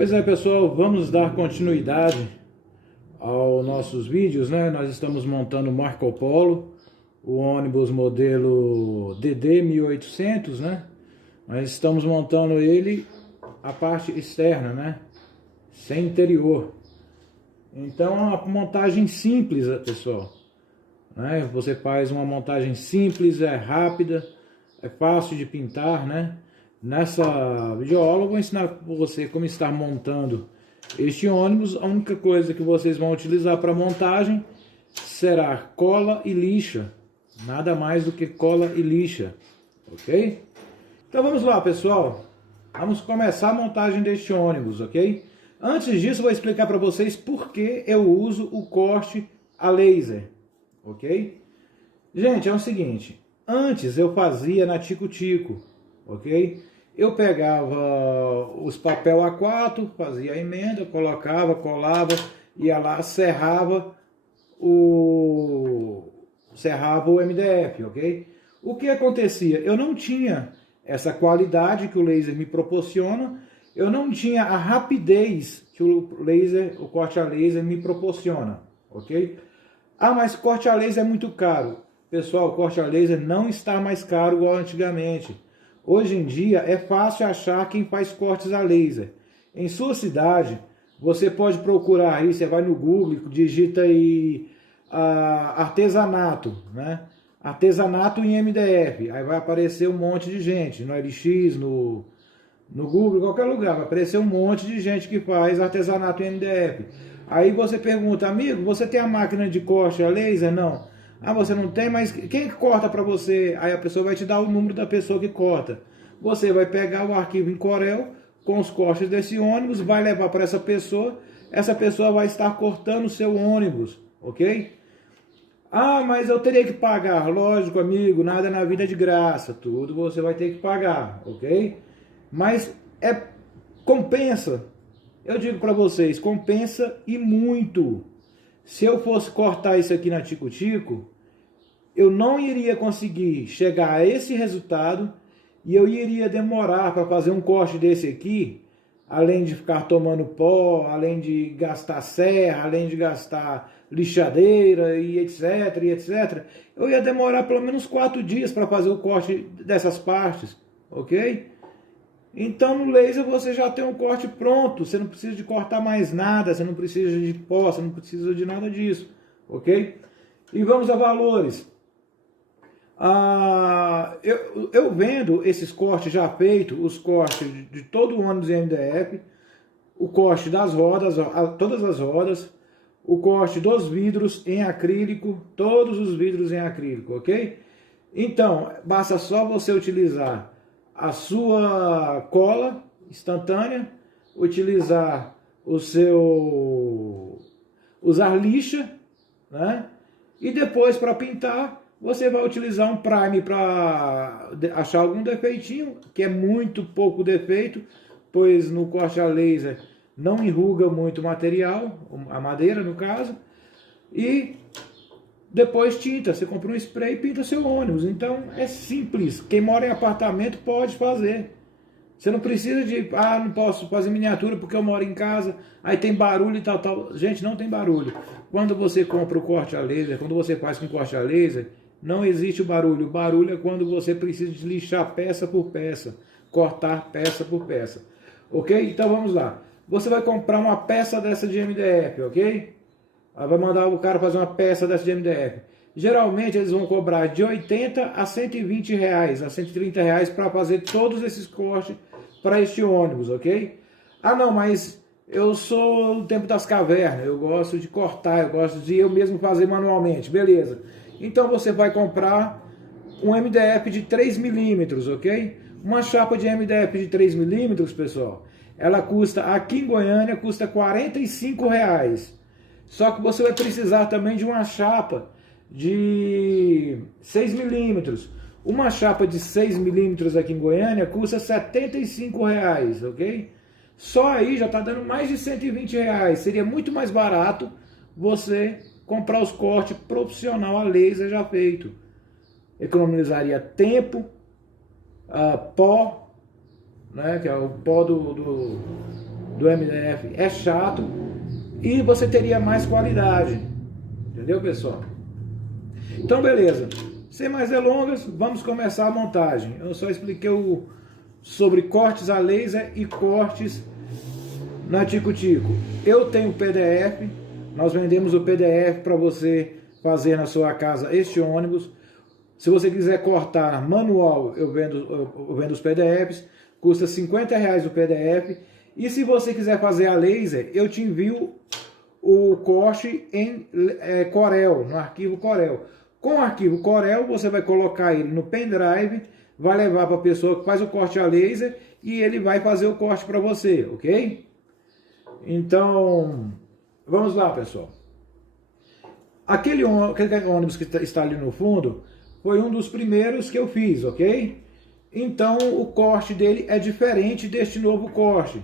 Pois é, pessoal, vamos dar continuidade aos nossos vídeos, né? Nós estamos montando o Marco Polo, o ônibus modelo DD 1800, né? Nós estamos montando ele a parte externa, né? Sem interior. Então é uma montagem simples, pessoal, né? Você faz uma montagem simples, é rápida, é fácil de pintar, né? Nessa videoaula eu vou ensinar para você como estar montando este ônibus. A única coisa que vocês vão utilizar para montagem será cola e lixa, nada mais do que cola e lixa, ok? Então vamos lá, pessoal, vamos começar a montagem deste ônibus, ok? Antes disso eu vou explicar para vocês por que eu uso o corte a laser, ok? Gente, é o seguinte, antes eu fazia na tico-tico, ok? Eu pegava os papel A4, fazia a emenda, colocava, colava, ia lá, serrava o MDF, ok? O que acontecia? Eu não tinha essa qualidade que o laser me proporciona, eu não tinha a rapidez que o corte a laser me proporciona, ok? Ah, mas corte a laser é muito caro. Pessoal, corte a laser não está mais caro igual antigamente. Hoje em dia é fácil achar quem faz cortes a laser. Em sua cidade, você pode procurar aí, você vai no Google, digita aí artesanato, né? Artesanato em MDF. Aí vai aparecer um monte de gente, no LX, no Google, em qualquer lugar, vai aparecer um monte de gente que faz artesanato em MDF. Aí você pergunta, amigo, você tem a máquina de corte a laser? Não. Ah, você não tem, mas quem corta para você? Aí a pessoa vai te dar o número da pessoa que corta. Você vai pegar o arquivo em Corel com os cortes desse ônibus, vai levar para essa pessoa vai estar cortando o seu ônibus, ok? Ah, mas eu teria que pagar. Lógico, amigo, nada na vida é de graça, tudo você vai ter que pagar, ok? Mas compensa. Eu digo para vocês, compensa e muito. Se eu fosse cortar isso aqui na tico-tico, eu não iria conseguir chegar a esse resultado e eu iria demorar para fazer um corte desse aqui, além de ficar tomando pó, além de gastar serra, além de gastar lixadeira e etc. Eu ia demorar pelo menos 4 dias para fazer o corte dessas partes, ok? Então no laser você já tem um corte pronto, você não precisa de cortar mais nada, você não precisa de pó, você não precisa de nada disso, ok? E vamos a valores. Eu vendo esses cortes já feitos, os cortes de todo o ônibus em MDF, o corte das rodas, todas as rodas, o corte dos vidros em acrílico, todos os vidros em acrílico, ok? Então, basta só você utilizar a sua cola instantânea, utilizar usar lixa, né? E depois para pintar, você vai utilizar um prime para achar algum defeitinho, que é muito pouco defeito, pois no corte a laser não enruga muito o material, a madeira no caso, e depois tinta, você compra um spray e pinta seu ônibus. Então é simples, quem mora em apartamento pode fazer. Você não precisa de, não posso fazer miniatura porque eu moro em casa, aí tem barulho e tal. Gente, não tem barulho. Quando você compra o corte a laser, quando você faz com corte a laser, não existe o barulho. O barulho é quando você precisa de lixar peça por peça, cortar peça por peça. Ok? Então vamos lá. Você vai comprar uma peça dessa de MDF, ok? Vai mandar o cara fazer uma peça dessa de MDF. Geralmente eles vão cobrar de 80 a 120 reais, a 130 reais para fazer todos esses cortes para este ônibus, ok? Ah não, mas eu sou do tempo das cavernas, eu gosto de cortar, eu gosto de eu mesmo fazer manualmente, beleza. Então você vai comprar um MDF de 3 milímetros, ok? Uma chapa de MDF de 3 milímetros, pessoal, ela custa, aqui em Goiânia, custa 45 reais. Só que você vai precisar também de uma chapa de 6 milímetros. Uma chapa de 6 milímetros aqui em Goiânia custa 75 reais, ok? Só aí já está dando mais de 120 reais. Seria muito mais barato você comprar os cortes profissional a laser já feito. Economizaria tempo, pó, né, que é o pó do MDF é chato e você teria mais qualidade. Entendeu, pessoal? Então, beleza. Sem mais delongas, vamos começar a montagem. Eu só expliquei sobre cortes a laser e cortes na Tico-Tico. Eu tenho o PDF, nós vendemos o PDF para você fazer na sua casa este ônibus. Se você quiser cortar manual, eu vendo os PDFs, custa R$50 o PDF. E se você quiser fazer a laser, eu te envio o corte em Corel, no arquivo Corel. Com o arquivo Corel, você vai colocar ele no pendrive, vai levar para a pessoa que faz o corte a laser e ele vai fazer o corte para você, ok? Então, vamos lá, pessoal. Aquele ônibus que está ali no fundo foi um dos primeiros que eu fiz, ok? Então, o corte dele é diferente deste novo corte,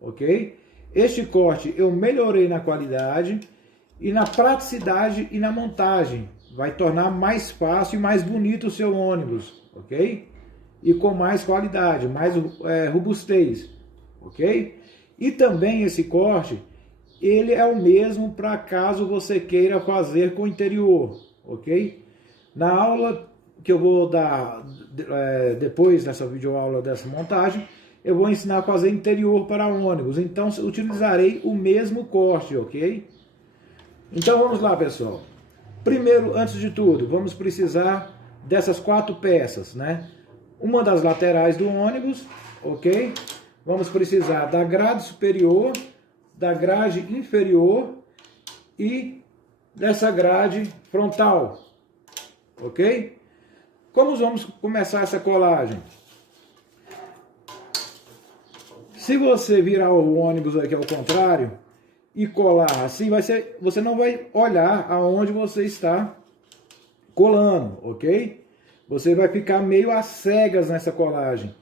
ok? Este corte eu melhorei na qualidade e na praticidade e na montagem. Vai tornar mais fácil e mais bonito o seu ônibus, ok? E com mais qualidade, mais robustez, ok? E também esse corte, ele é o mesmo para caso você queira fazer com o interior, ok? Na aula que eu vou dar depois dessa videoaula dessa montagem, eu vou ensinar a fazer interior para ônibus. Então, utilizarei o mesmo corte, ok? Então, vamos lá, pessoal. Primeiro, antes de tudo, vamos precisar dessas 4 peças, né? Uma das laterais do ônibus, ok? Vamos precisar da grade superior, da grade inferior e dessa grade frontal, ok? Como vamos começar essa colagem? Se você virar o ônibus aqui ao contrário e colar assim, você não vai olhar aonde você está colando, ok? Você vai ficar meio às cegas nessa colagem.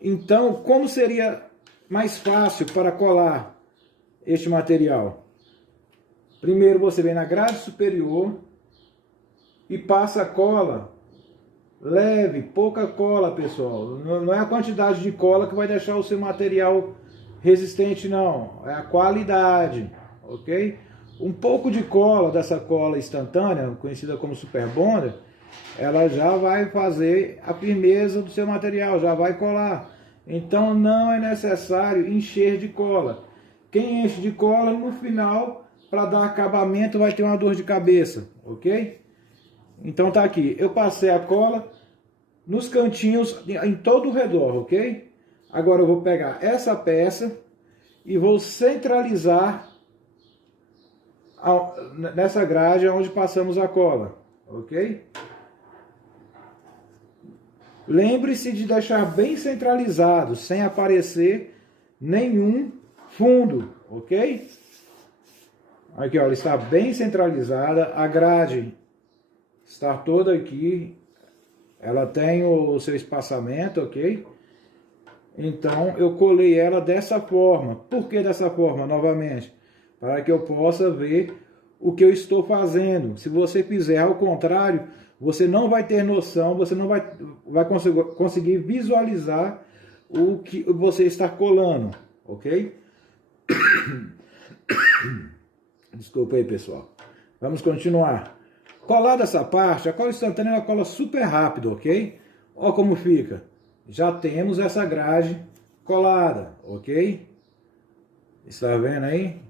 Então, como seria mais fácil para colar este material? Primeiro você vem na grade superior e passa a cola leve, pouca cola, pessoal. Não é a quantidade de cola que vai deixar o seu material resistente, não. É a qualidade, ok? Um pouco de cola, dessa cola instantânea, conhecida como Super Bonder, ela já vai fazer a firmeza do seu material, já vai colar. Então não é necessário encher de cola. Quem enche de cola, no final, para dar acabamento, vai ter uma dor de cabeça, ok? Então tá aqui, eu passei a cola nos cantinhos, em todo o redor, ok? Agora eu vou pegar essa peça e vou centralizar nessa grade onde passamos a cola, ok? Lembre-se de deixar bem centralizado, sem aparecer nenhum fundo, ok? Aqui, ó, ela está bem centralizada, a grade está toda aqui, ela tem o seu espaçamento, ok? Então, eu colei ela dessa forma. Por que dessa forma, novamente? Para que eu possa ver o que eu estou fazendo. Se você fizer ao contrário, você não vai ter noção, você não vai conseguir visualizar o que você está colando, ok? Desculpa aí, pessoal. Vamos continuar. Colada essa parte, a cola instantânea é uma cola super rápida, ok? Olha como fica. Já temos essa grade colada, ok? Está vendo aí?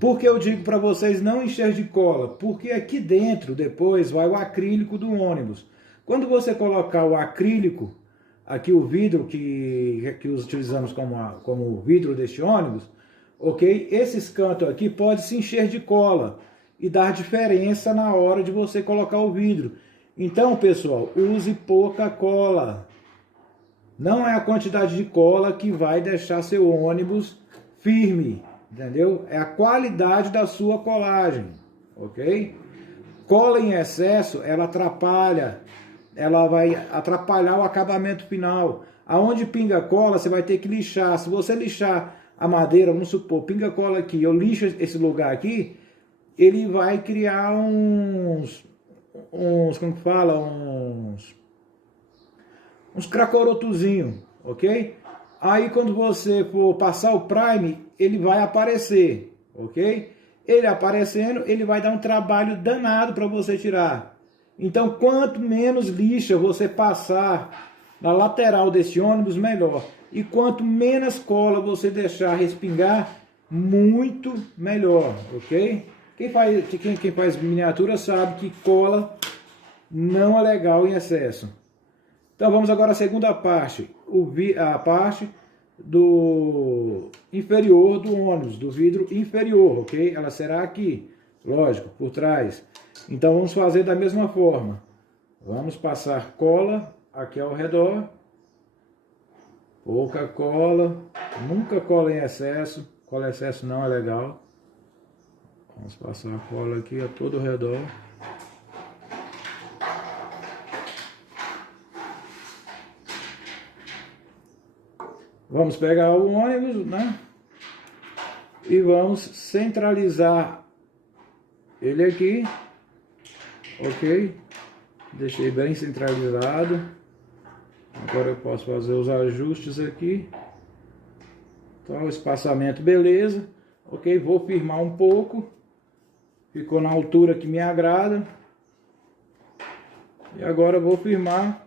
Por que eu digo para vocês não encher de cola? Porque aqui dentro, depois, vai o acrílico do ônibus. Quando você colocar o acrílico, aqui o vidro que utilizamos como vidro deste ônibus, ok? Esses cantos aqui podem se encher de cola e dar diferença na hora de você colocar o vidro. Então, pessoal, use pouca cola. Não é a quantidade de cola que vai deixar seu ônibus firme, entendeu? É a qualidade da sua colagem, ok? Cola em excesso, ela atrapalha, ela vai atrapalhar o acabamento final. Aonde pinga cola, você vai ter que lixar. Se você lixar a madeira, vamos supor, pinga cola aqui, eu lixo esse lugar aqui, ele vai criar como que fala, uns cracorotozinhos, ok? Aí quando você for passar o prime, ele vai aparecer, ok? Ele aparecendo, ele vai dar um trabalho danado para você tirar. Então, quanto menos lixa você passar na lateral desse ônibus, melhor. E quanto menos cola você deixar respingar, muito melhor, ok? Quem faz miniatura sabe que cola não é legal em excesso. Então vamos agora à segunda parte, a parte do inferior do ônibus, do vidro inferior, ok? Ela será aqui, lógico, por trás. Então vamos fazer da mesma forma. Vamos passar cola aqui ao redor. Pouca cola, nunca cola em excesso. Cola em excesso não é legal. Vamos passar a cola aqui a todo o redor. Vamos pegar o ônibus, né? E vamos centralizar ele aqui, ok? Deixei bem centralizado. Agora eu posso fazer os ajustes aqui. Então, o espaçamento, beleza. Ok, vou firmar um pouco. Ficou na altura que me agrada. E agora eu vou firmar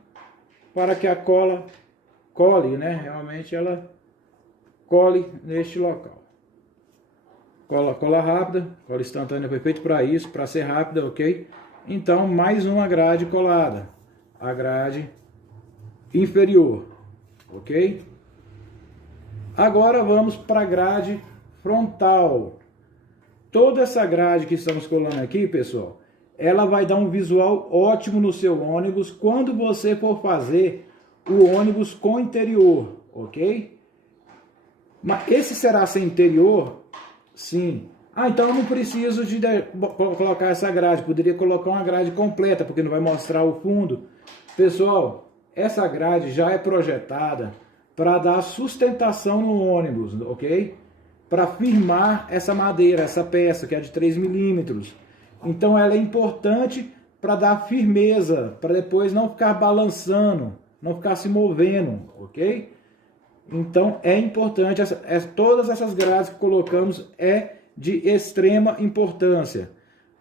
para que a cola cole, né? Realmente ela cole neste local. Cola rápida, cola instantânea foi feito para isso, para ser rápida, ok? Então, mais uma grade colada. A grade inferior, ok? Agora vamos para a grade frontal. Toda essa grade que estamos colando aqui, pessoal, ela vai dar um visual ótimo no seu ônibus quando você for fazer o ônibus com interior, ok? Mas esse será sem interior? Sim. Ah, então eu não preciso de colocar essa grade, poderia colocar uma grade completa, porque não vai mostrar o fundo. Pessoal, essa grade já é projetada para dar sustentação no ônibus, ok? Para firmar essa madeira, essa peça que é de 3 milímetros. Então ela é importante para dar firmeza, para depois não ficar balançando, não ficar se movendo, ok? Então é importante, todas essas grades que colocamos é de extrema importância.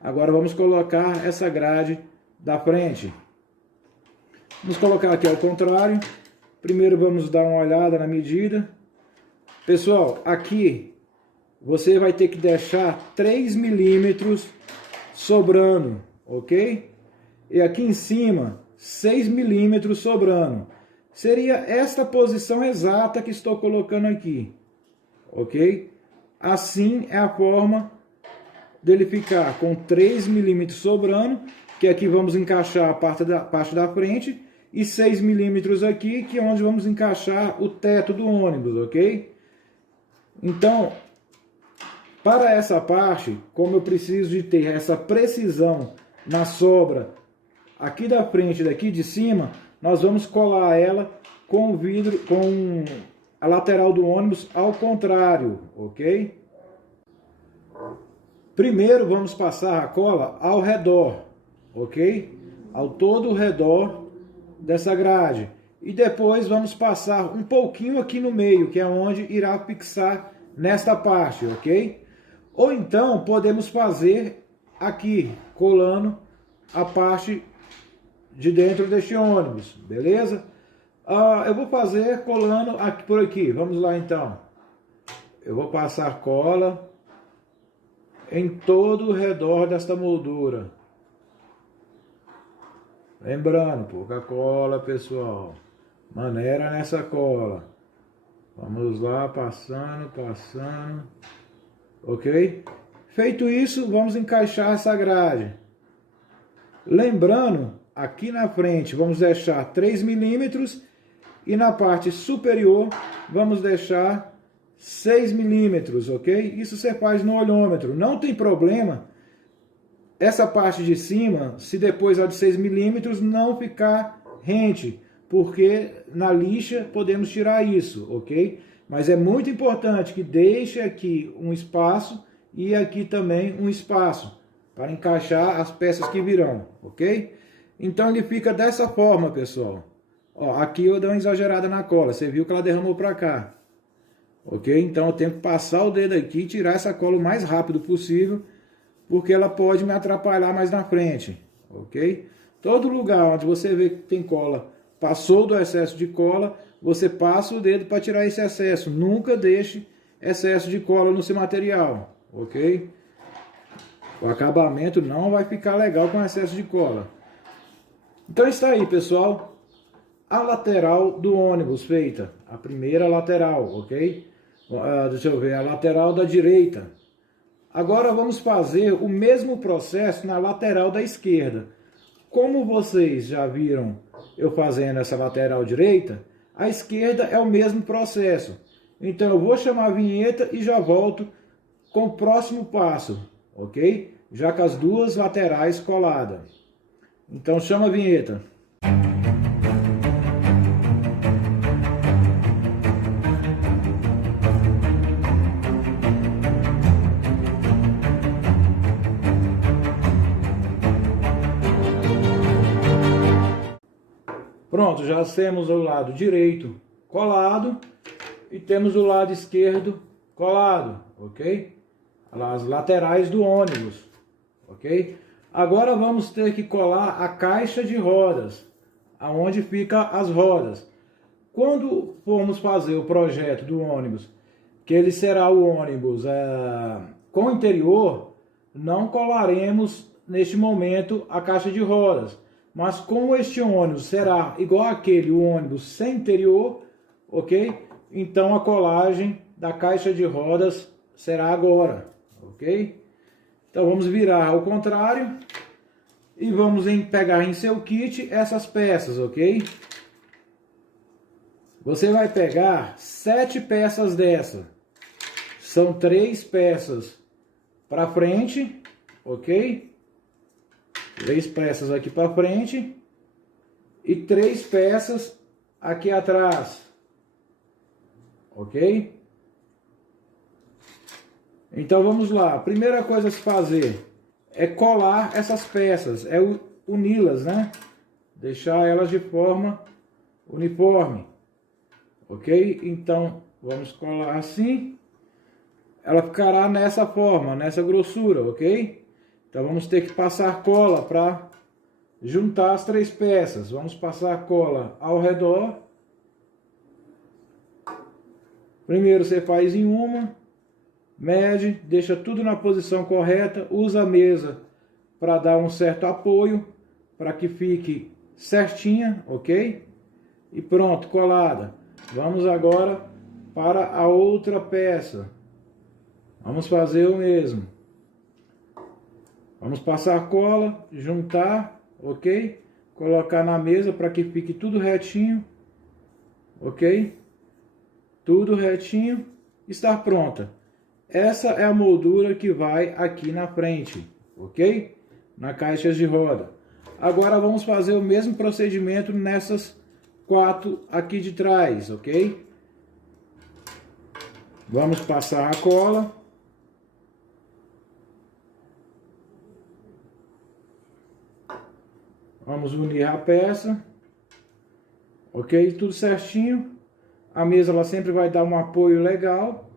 Agora vamos colocar essa grade da frente. Vamos colocar aqui ao contrário. Primeiro vamos dar uma olhada na medida. Pessoal, aqui você vai ter que deixar 3 milímetros sobrando, ok? E aqui em cima, 6 milímetros sobrando. Seria esta posição exata que estou colocando aqui, ok? Assim é a forma dele ficar com 3 milímetros sobrando, que aqui vamos encaixar a parte da frente, e 6 milímetros aqui, que é onde vamos encaixar o teto do ônibus, ok? Então, para essa parte, como eu preciso de ter essa precisão na sobra aqui da frente e daqui de cima, nós vamos colar ela com o vidro, com a lateral do ônibus ao contrário, ok? Primeiro vamos passar a cola ao redor, ok? Ao todo o redor dessa grade. E depois vamos passar um pouquinho aqui no meio, que é onde irá fixar nesta parte, ok? Ou então podemos fazer aqui, colando a parte de dentro deste ônibus, beleza? Eu vou fazer colando aqui por aqui. Vamos lá então. Eu vou passar cola em todo o redor desta moldura. Lembrando, pouca cola, pessoal. Maneira nessa cola. Vamos lá, passando. Ok? Feito isso, vamos encaixar essa grade. Lembrando, aqui na frente vamos deixar 3 milímetros e na parte superior vamos deixar 6 milímetros, ok? Isso você faz no olhômetro, não tem problema essa parte de cima, se depois a de 6 milímetros não ficar rente, porque na lixa podemos tirar isso, ok? Mas é muito importante que deixe aqui um espaço e aqui também um espaço para encaixar as peças que virão, ok? Então ele fica dessa forma, pessoal. Ó, aqui eu dei uma exagerada na cola, você viu que ela derramou para cá. Ok? Então eu tenho que passar o dedo aqui e tirar essa cola o mais rápido possível, porque ela pode me atrapalhar mais na frente. Ok? Todo lugar onde você vê que tem cola, passou do excesso de cola, você passa o dedo para tirar esse excesso. Nunca deixe excesso de cola no seu material. Ok? O acabamento não vai ficar legal com excesso de cola. Então está aí, pessoal. A lateral do ônibus feita. A primeira lateral, ok? Deixa eu ver, a lateral da direita. Agora vamos fazer o mesmo processo na lateral da esquerda. Como vocês já viram eu fazendo essa lateral direita, a esquerda é o mesmo processo. Então eu vou chamar a vinheta e já volto com o próximo passo, ok? Já com as duas laterais coladas. Então chama a vinheta. Pronto, já temos o lado direito colado e temos o lado esquerdo colado, ok? As laterais do ônibus, ok? Agora vamos ter que colar a caixa de rodas, aonde fica as rodas. Quando formos fazer o projeto do ônibus, que ele será o ônibus com o interior, não colaremos neste momento a caixa de rodas. Mas como este ônibus será igual àquele, o ônibus sem interior, ok? Então a colagem da caixa de rodas será agora, ok? Então vamos virar ao contrário e vamos pegar em seu kit essas peças, ok? Você vai pegar 7 peças dessa. São 3 peças para frente, ok? 3 peças aqui para frente e 3 peças aqui atrás, ok? Então vamos lá, a primeira coisa a se fazer é colar essas peças, é uni-las, né? Deixar elas de forma uniforme, ok? Então vamos colar assim, ela ficará nessa forma, nessa grossura, ok? Então vamos ter que passar cola para juntar as 3 peças. Vamos passar cola ao redor. Primeiro você faz em uma, mede, deixa tudo na posição correta, usa a mesa para dar um certo apoio, para que fique certinha, ok? E pronto, colada. Vamos agora para a outra peça. Vamos fazer o mesmo. Vamos passar cola, juntar, ok? Colocar na mesa para que fique tudo retinho, ok? Tudo retinho, está pronta. Essa é a moldura que vai aqui na frente, ok? Na caixa de roda. Agora vamos fazer o mesmo procedimento nessas 4 aqui de trás, ok? Vamos passar a cola. Vamos unir a peça, ok? Tudo certinho. A mesa ela sempre vai dar um apoio legal,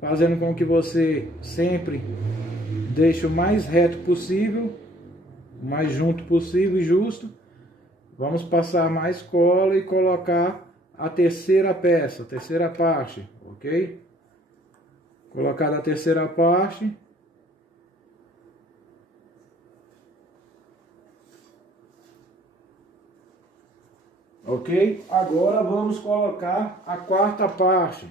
fazendo com que você sempre deixe o mais reto possível, o mais junto possível e justo. Vamos passar mais cola e colocar a terceira peça, a terceira parte, ok? Colocar a terceira parte. Ok? Agora vamos colocar a quarta parte.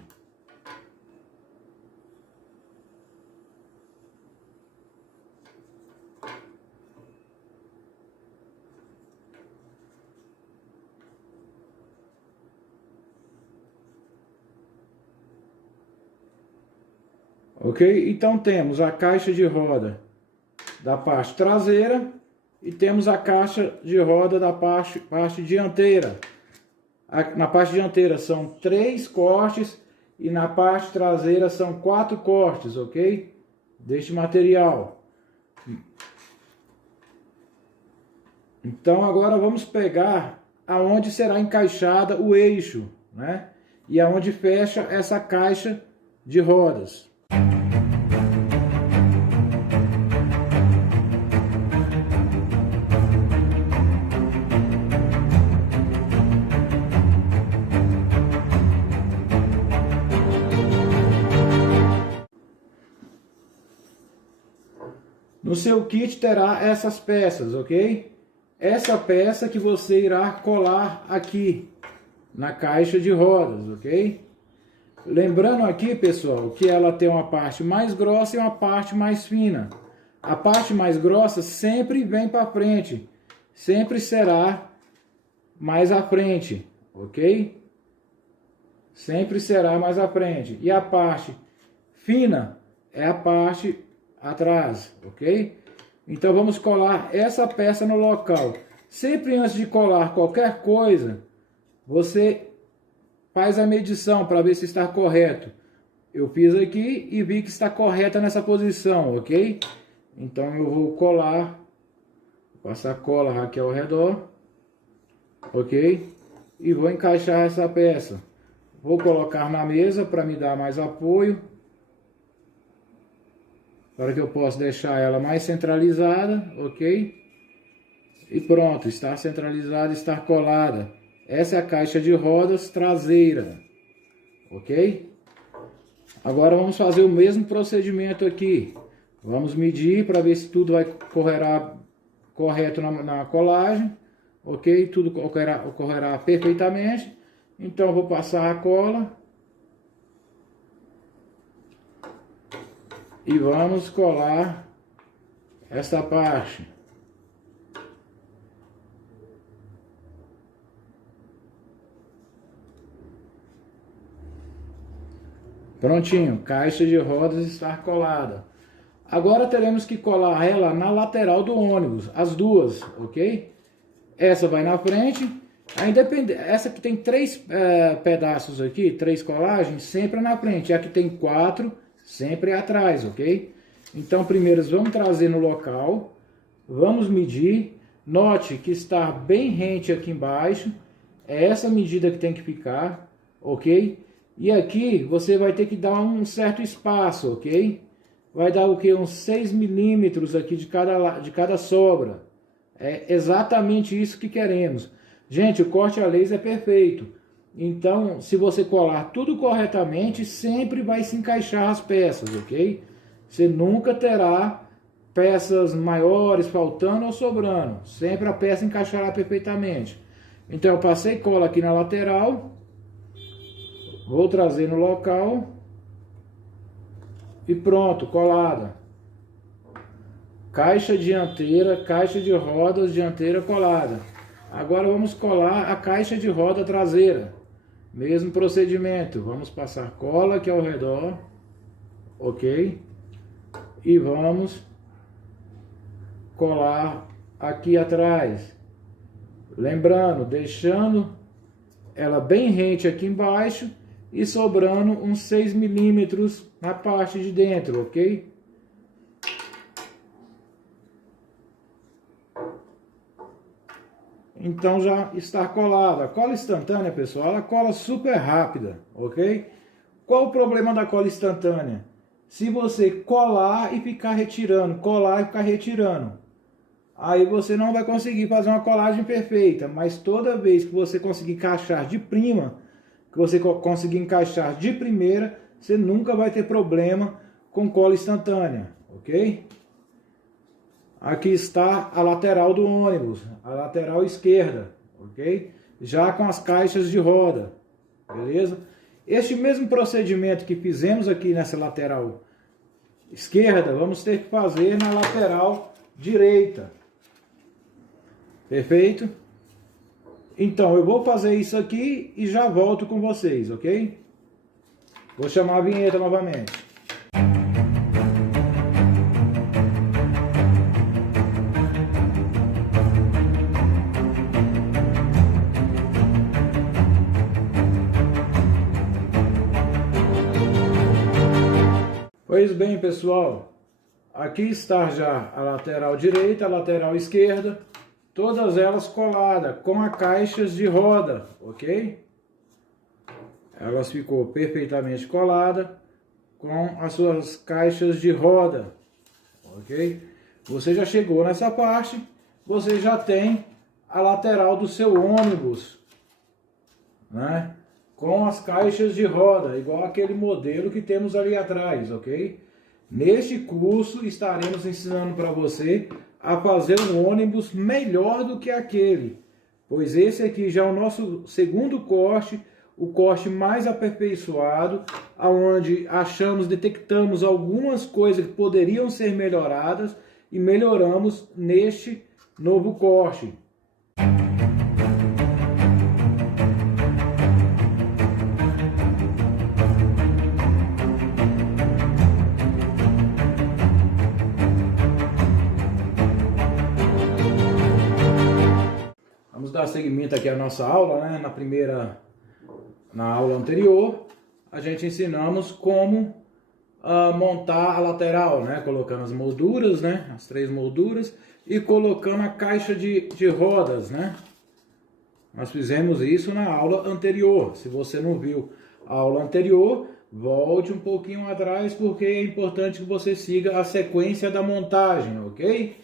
Ok? Então temos a caixa de roda da parte traseira e temos a caixa de roda da parte dianteira. Na parte dianteira são 3 cortes e na parte traseira são 4 cortes, ok? Deste material. Então agora vamos pegar aonde será encaixada o eixo, né? E aonde fecha essa caixa de rodas. No seu kit terá essas peças, ok? Essa peça que você irá colar aqui na caixa de rodas, ok? Lembrando aqui, pessoal, que ela tem uma parte mais grossa e uma parte mais fina. A parte mais grossa sempre vem para frente, sempre será mais à frente, ok? Sempre será mais à frente. E a parte fina é a parte atrás, ok? Então vamos colar essa peça no local. Sempre antes de colar qualquer coisa, você faz a medição para ver se está correto. Eu fiz aqui e vi que está correta nessa posição, ok? Então eu vou colar, passar cola aqui ao redor, ok? E vou encaixar essa peça. Vou colocar na mesa para me dar mais apoio, para que eu possa deixar ela mais centralizada, ok? E pronto, está centralizada, está colada. Essa é a caixa de rodas traseira, ok? Agora vamos fazer o mesmo procedimento aqui. Vamos medir para ver se tudo vai correrá correto na colagem, ok? Tudo ocorrerá perfeitamente. Então eu vou passar a cola e vamos colar essa parte. Prontinho, caixa de rodas está colada. Agora teremos que colar ela na lateral do ônibus, as duas, ok? Essa vai na frente, essa que tem três pedaços aqui, três colagens, sempre é na frente. A que tem quatro, sempre é atrás, ok? Então primeiro vamos trazer no local, vamos medir. Note que está bem rente aqui embaixo, é essa medida que tem que ficar, ok? E aqui você vai ter que dar um certo espaço, ok? Vai dar o que? Uns 6 milímetros aqui de cada sobra. É exatamente isso que queremos. Gente, o corte a laser é perfeito. Então, se você colar tudo corretamente, sempre vai se encaixar as peças, ok? Você nunca terá peças maiores faltando ou sobrando. Sempre a peça encaixará perfeitamente. Então, eu passei cola aqui na lateral. Vou trazer no local e pronto, colada. Caixa dianteira, caixa de rodas dianteira colada. Agora vamos colar a caixa de roda traseira. Mesmo procedimento, vamos passar cola aqui ao redor, ok? E vamos colar aqui atrás. Lembrando, deixando ela bem rente aqui embaixo e sobrando uns 6 milímetros na parte de dentro, ok? Então já está colada. A cola instantânea, pessoal, ela cola super rápida, ok? Qual o problema da cola instantânea? Se você colar e ficar retirando, colar e ficar retirando, aí você não vai conseguir fazer uma colagem perfeita, mas toda vez que você conseguir encaixar de prima, que você conseguir encaixar de primeira, você nunca vai ter problema com cola instantânea, ok? Aqui está a lateral do ônibus, a lateral esquerda, ok? Já com as caixas de roda, beleza? Este mesmo procedimento que fizemos aqui nessa lateral esquerda, vamos ter que fazer na lateral direita. Perfeito? Então, eu vou fazer isso aqui e já volto com vocês, ok? Vou chamar a vinheta novamente. Pois bem, pessoal, aqui está já a lateral direita, a lateral esquerda, todas elas coladas com as caixas de roda, ok? Elas ficou perfeitamente colada com as suas caixas de roda, ok? Você já chegou nessa parte, você já tem a lateral do seu ônibus, né? Com as caixas de roda, igual aquele modelo que temos ali atrás, ok? Neste curso estaremos ensinando para você a fazer um ônibus melhor do que aquele, pois esse aqui já é o nosso segundo corte, o corte mais aperfeiçoado, aonde detectamos algumas coisas que poderiam ser melhoradas e melhoramos neste novo corte. Vamos dar seguimento aqui à nossa aula, né? Na aula anterior, a gente ensinamos como montar a lateral, né? Colocando as molduras, né? As 3 molduras e colocando a caixa de rodas, né? Nós fizemos isso na aula anterior. Se você não viu a aula anterior, volte um pouquinho atrás, porque é importante que você siga a sequência da montagem, ok?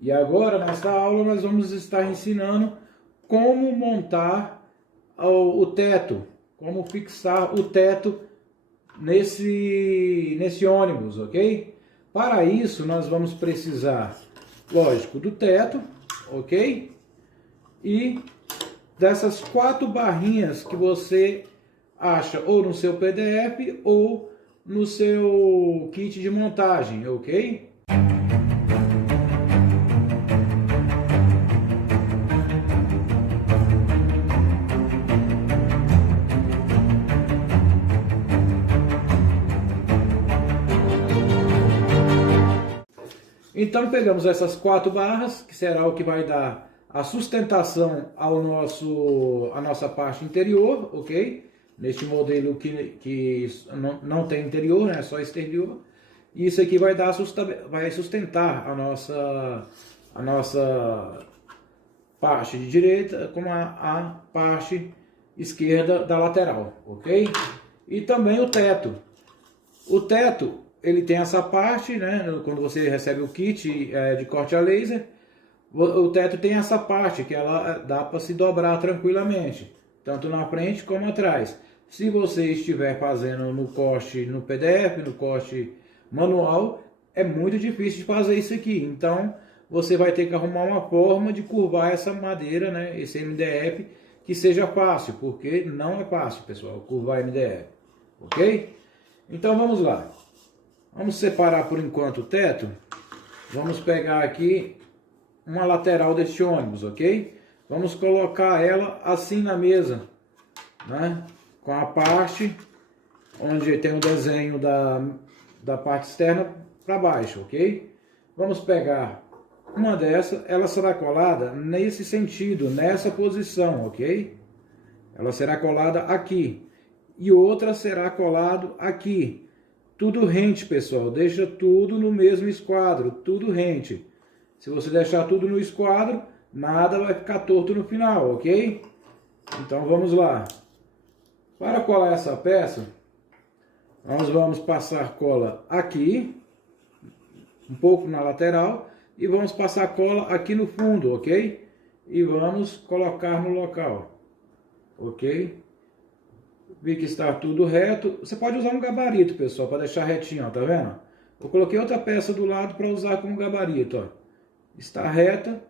E agora, nessa aula, nós vamos estar ensinando como montar o teto, como fixar o teto nesse ônibus, ok? Para isso, nós vamos precisar, lógico, do teto, ok? E dessas 4 barrinhas que você acha ou no seu PDF ou no seu kit de montagem, ok? Então pegamos essas 4 barras, que será o que vai dar a sustentação à nossa parte interior, ok? Neste modelo que não tem interior, né? Só exterior. E isso aqui vai sustentar a nossa parte de direita com a parte esquerda da lateral, ok? E também o teto. O teto, ele tem essa parte, né? Quando você recebe o kit de corte a laser, o teto tem essa parte que ela dá para se dobrar tranquilamente, tanto na frente como atrás. Se você estiver fazendo no corte no PDF, no corte manual, é muito difícil de fazer isso aqui. Então, você vai ter que arrumar uma forma de curvar essa madeira, né? Esse MDF, que seja fácil, porque não é fácil, pessoal, curvar MDF, ok? Então, vamos lá. Vamos separar por enquanto o teto. Vamos pegar aqui uma lateral deste ônibus, ok? Vamos colocar ela assim na mesa, né? Com a parte onde tem o desenho da parte externa para baixo, ok? Vamos pegar uma dessa, ela será colada nesse sentido, nessa posição, ok? Ela será colada aqui. E outra será colado aqui. Tudo rente, pessoal. Deixa tudo no mesmo esquadro, tudo rente. Se você deixar tudo no esquadro, nada vai ficar torto no final, ok? Então vamos lá. Para colar essa peça, nós vamos passar cola aqui, um pouco na lateral, e vamos passar cola aqui no fundo, ok? E vamos colocar no local, ok? Vi que está tudo reto. Você pode usar um gabarito, pessoal, para deixar retinho, ó, tá vendo? Eu coloquei outra peça do lado para usar como gabarito, ó. Está reta,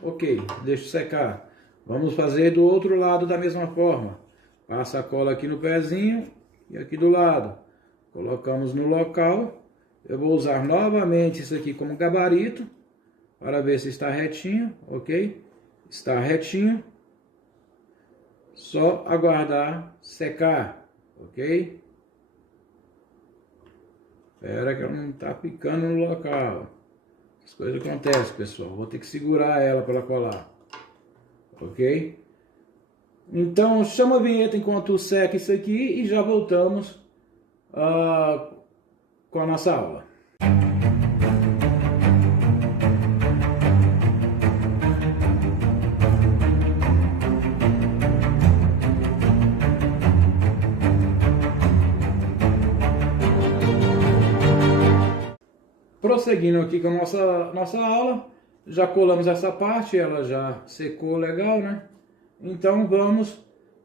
ok, deixa secar. Vamos fazer do outro lado da mesma forma. Passa a cola aqui no pezinho e aqui do lado. Colocamos no local. Eu vou usar novamente isso aqui como gabarito para ver se está retinho, ok? Está retinho. Só aguardar secar, ok? Espera que ela não está ficando no local. As coisas acontecem, pessoal. Vou ter que segurar ela para colar, ok? Então chama a vinheta enquanto seca isso aqui e já voltamos com a nossa aula. Prosseguindo aqui com a nossa aula, já colamos essa parte, ela já secou legal, né? Então vamos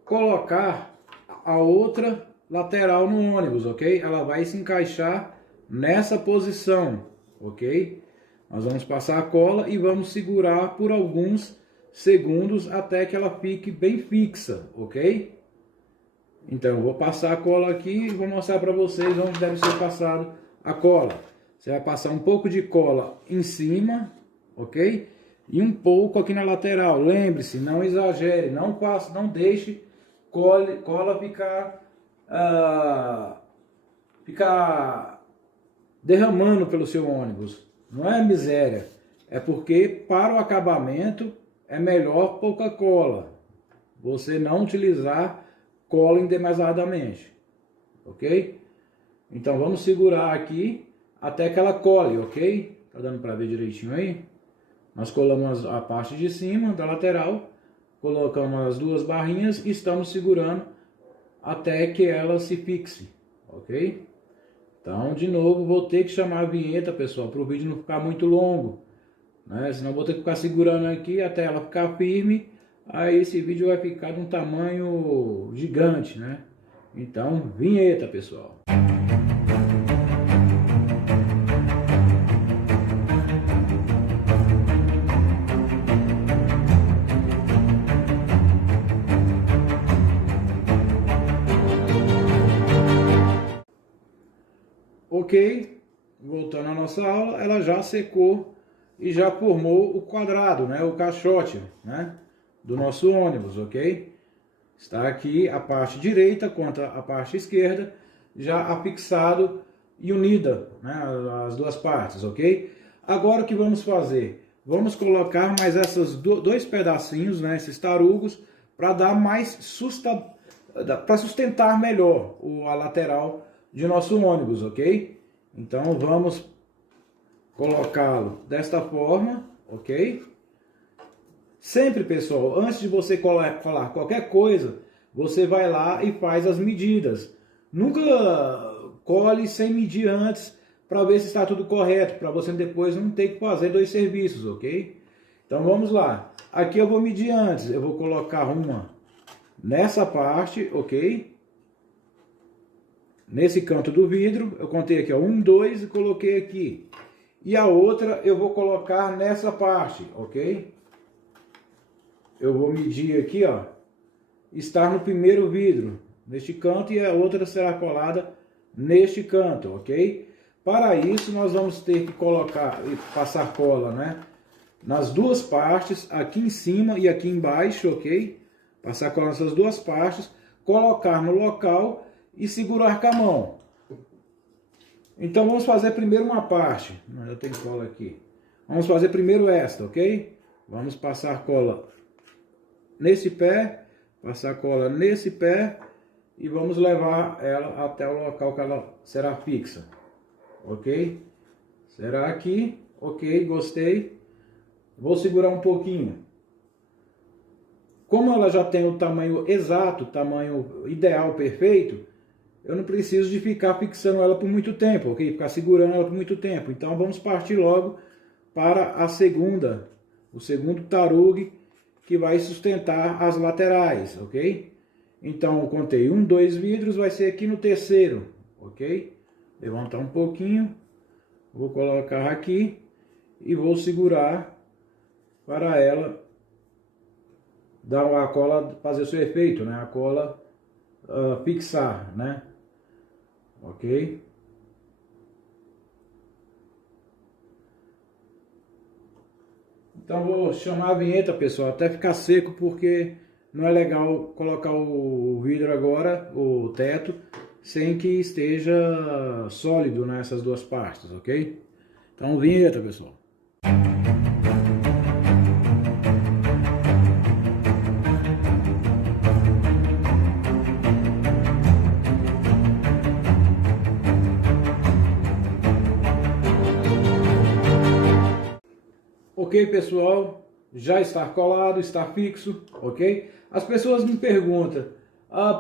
colocar a outra lateral no ônibus, ok? Ela vai se encaixar nessa posição, ok? Nós vamos passar a cola e vamos segurar por alguns segundos até que ela fique bem fixa, ok? Então eu vou passar a cola aqui e vou mostrar para vocês onde deve ser passado a cola. Você vai passar um pouco de cola em cima, ok? E um pouco aqui na lateral. Lembre-se, não exagere, não deixe cola ficar derramando pelo seu ônibus. Não é miséria, é porque para o acabamento é melhor pouca cola. Você não utilizar cola indemasiadamente, ok? Então vamos segurar aqui até que ela cole, ok? Tá dando para ver direitinho aí? Nós colamos a parte de cima da lateral, colocamos as duas barrinhas e estamos segurando até que ela se fixe, ok? Então, de novo, vou ter que chamar a vinheta, pessoal, para o vídeo não ficar muito longo, né? Senão vou ter que ficar segurando aqui até ela ficar firme. Aí esse vídeo vai ficar de um tamanho gigante, né? Então, vinheta, pessoal. Ok, voltando à nossa aula, ela já secou e já formou o quadrado, né? O caixote, né? Do nosso ônibus, ok? Está aqui a parte direita contra a parte esquerda, já afixado e unida, né, as duas partes, ok? Agora o que vamos fazer? Vamos colocar mais esses dois pedacinhos, né, esses tarugos, para dar mais para sustentar melhor a lateral de nosso ônibus, ok? Então vamos colocá-lo desta forma, ok? Sempre, pessoal, antes de você colar qualquer coisa, você vai lá e faz as medidas. Nunca cole sem medir antes para ver se está tudo correto, para você depois não ter que fazer dois serviços, ok? Então vamos lá. Aqui eu vou medir antes, eu vou colocar uma nessa parte, ok? Nesse canto do vidro, eu contei aqui, ó, 1, 2 e coloquei aqui. E a outra eu vou colocar nessa parte, ok? Eu vou medir aqui, ó, estar no primeiro vidro, neste canto, e a outra será colada neste canto, ok? Para isso, nós vamos ter que colocar e passar cola, né? Nas duas partes, aqui em cima e aqui embaixo, ok? Passar cola nessas duas partes, colocar no local e segurar com a mão. Então, vamos fazer primeiro uma parte. Eu tenho cola aqui. Vamos fazer primeiro esta, ok? Vamos passar cola nesse pé, passar cola nesse pé e vamos levar ela até o local que ela será fixa, ok? Será aqui, ok, gostei. Vou segurar um pouquinho. Como ela já tem o tamanho exato, o tamanho ideal, perfeito, eu não preciso de ficar fixando ela por muito tempo, ok? Ficar segurando ela por muito tempo. Então vamos partir logo para a segunda, o segundo tarugue, que vai sustentar as laterais, ok? Então, eu contei 1, 2 vidros, vai ser aqui no terceiro, ok? Levantar um pouquinho, vou colocar aqui e vou segurar para ela dar a cola, fazer o seu efeito, né? A cola fixar, né? Ok? Então vou chamar a vinheta, pessoal, até ficar seco, porque não é legal colocar o vidro agora, o teto, sem que esteja sólido nessas duas partes, ok? Então vinheta, pessoal. Ok, pessoal, já está colado, está fixo, ok? As pessoas me perguntam,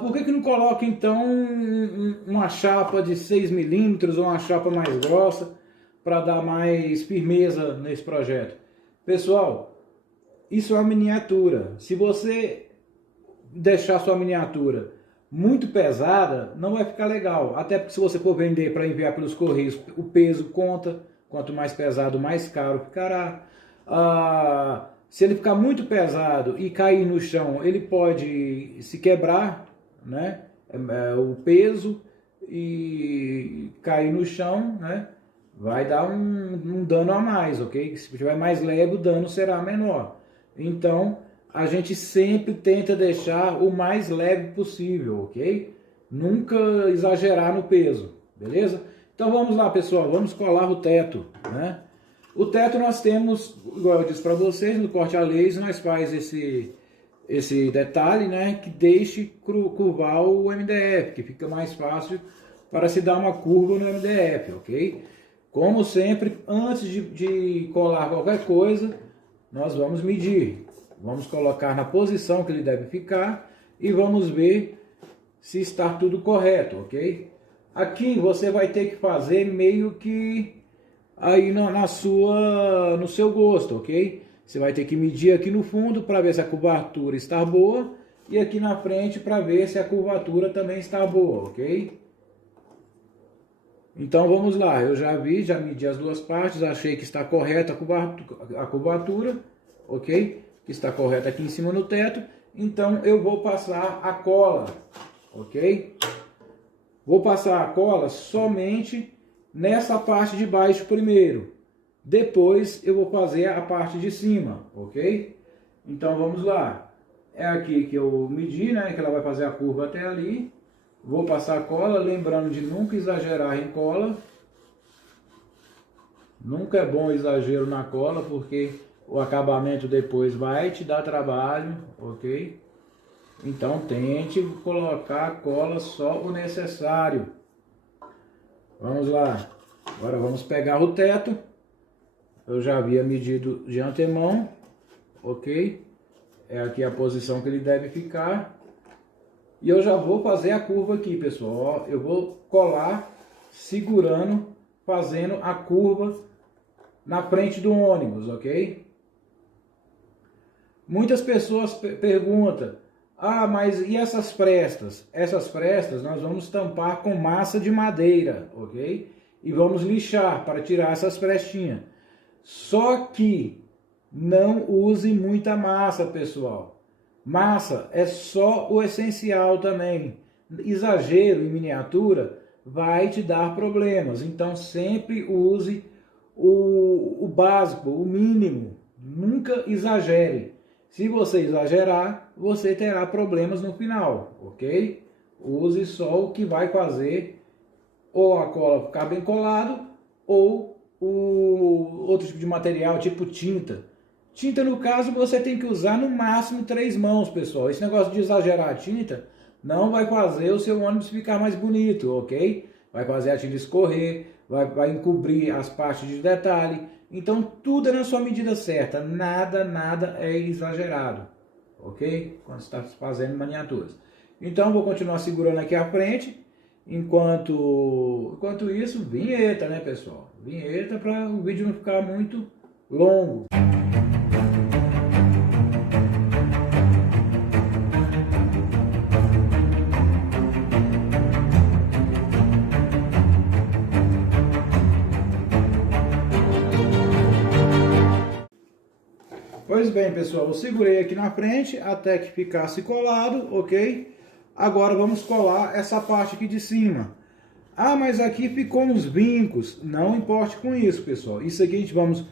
por que não coloca então uma chapa de 6 milímetros ou uma chapa mais grossa para dar mais firmeza nesse projeto. Pessoal, isso é uma miniatura. Se você deixar sua miniatura muito pesada, não vai ficar legal. Até porque se você for vender para enviar pelos correios, o peso conta. Quanto mais pesado, mais caro ficará. Se ele ficar muito pesado e cair no chão, ele pode se quebrar, né? O peso e cair no chão, né? Vai dar um dano a mais, ok? Se tiver mais leve, o dano será menor. Então, a gente sempre tenta deixar o mais leve possível, ok? Nunca exagerar no peso, beleza? Então vamos lá, pessoal, vamos colar o teto, né? O teto nós temos, igual eu disse para vocês, no corte a laser nós faz esse detalhe, né? Que deixe curvar o MDF, que fica mais fácil para se dar uma curva no MDF, ok? Como sempre, antes de colar qualquer coisa, nós vamos medir. Vamos colocar na posição que ele deve ficar e vamos ver se está tudo correto, ok? Aqui você vai ter que fazer meio que aí no seu gosto, ok? Você vai ter que medir aqui no fundo para ver se a curvatura está boa e aqui na frente para ver se a curvatura também está boa, ok? Então vamos lá, eu já medi as duas partes, achei que está correta a curvatura, ok? Que está correta aqui em cima no teto, então eu vou passar a cola, ok? Vou passar a cola somente nessa parte de baixo primeiro, depois eu vou fazer a parte de cima, ok? Então vamos lá, é aqui que eu medi, né, que ela vai fazer a curva até ali. Vou passar a cola, lembrando de nunca exagerar em cola. Nunca é bom exagero na cola, porque o acabamento depois vai te dar trabalho, ok? Então tente colocar a cola só o necessário. Vamos lá. Agora vamos pegar o teto. Eu já havia medido de antemão, ok? É aqui a posição que ele deve ficar. E eu já vou fazer a curva aqui, pessoal. Ó, eu vou colar, segurando, fazendo a curva na frente do ônibus, ok? Muitas pessoas perguntam, mas e essas frestas? Essas frestas nós vamos tampar com massa de madeira, ok? E vamos lixar para tirar essas frestinhas. Só que não use muita massa, pessoal. Massa é só o essencial também. Exagero em miniatura vai te dar problemas. Então sempre use o básico, o mínimo. Nunca exagere. Se você exagerar, você terá problemas no final, ok? Use só o que vai fazer ou a cola ficar bem colado ou o outro tipo de material, tipo tinta. Tinta, no caso, você tem que usar no máximo 3 mãos, pessoal. Esse negócio de exagerar a tinta não vai fazer o seu ônibus ficar mais bonito, ok? Vai fazer a tinta escorrer, vai encobrir as partes de detalhe. Então, tudo é na sua medida certa. Nada é exagerado, ok? Quando você está fazendo miniaturas. Então, vou continuar segurando aqui à frente. Enquanto isso, vinheta, né, pessoal? Vinheta para o vídeo não ficar muito longo. Pois bem, pessoal, eu segurei aqui na frente até que ficasse colado, ok? Agora vamos colar essa parte aqui de cima. Mas aqui ficou uns vincos. Não importe com isso, pessoal. Isso aqui a gente vamos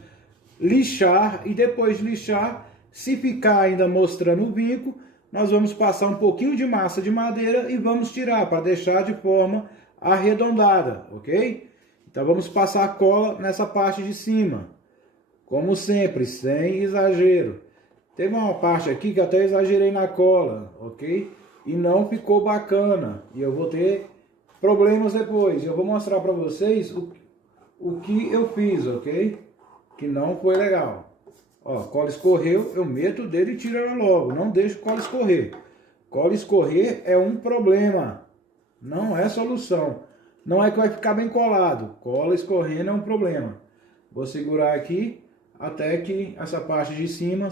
lixar e depois de lixar, se ficar ainda mostrando o vinco, nós vamos passar um pouquinho de massa de madeira e vamos tirar para deixar de forma arredondada, ok? Então vamos passar a cola nessa parte de cima. Como sempre, sem exagero. Teve uma parte aqui que até exagerei na cola, ok? E não ficou bacana. E eu vou ter problemas depois. Eu vou mostrar para vocês o que eu fiz, ok? Que não foi legal. Ó, cola escorreu, eu meto o dedo e tiro ela logo. Não deixo cola escorrer. Cola escorrer é um problema. Não é solução. Não é que vai ficar bem colado. Cola escorrendo é um problema. Vou segurar aqui até que essa parte de cima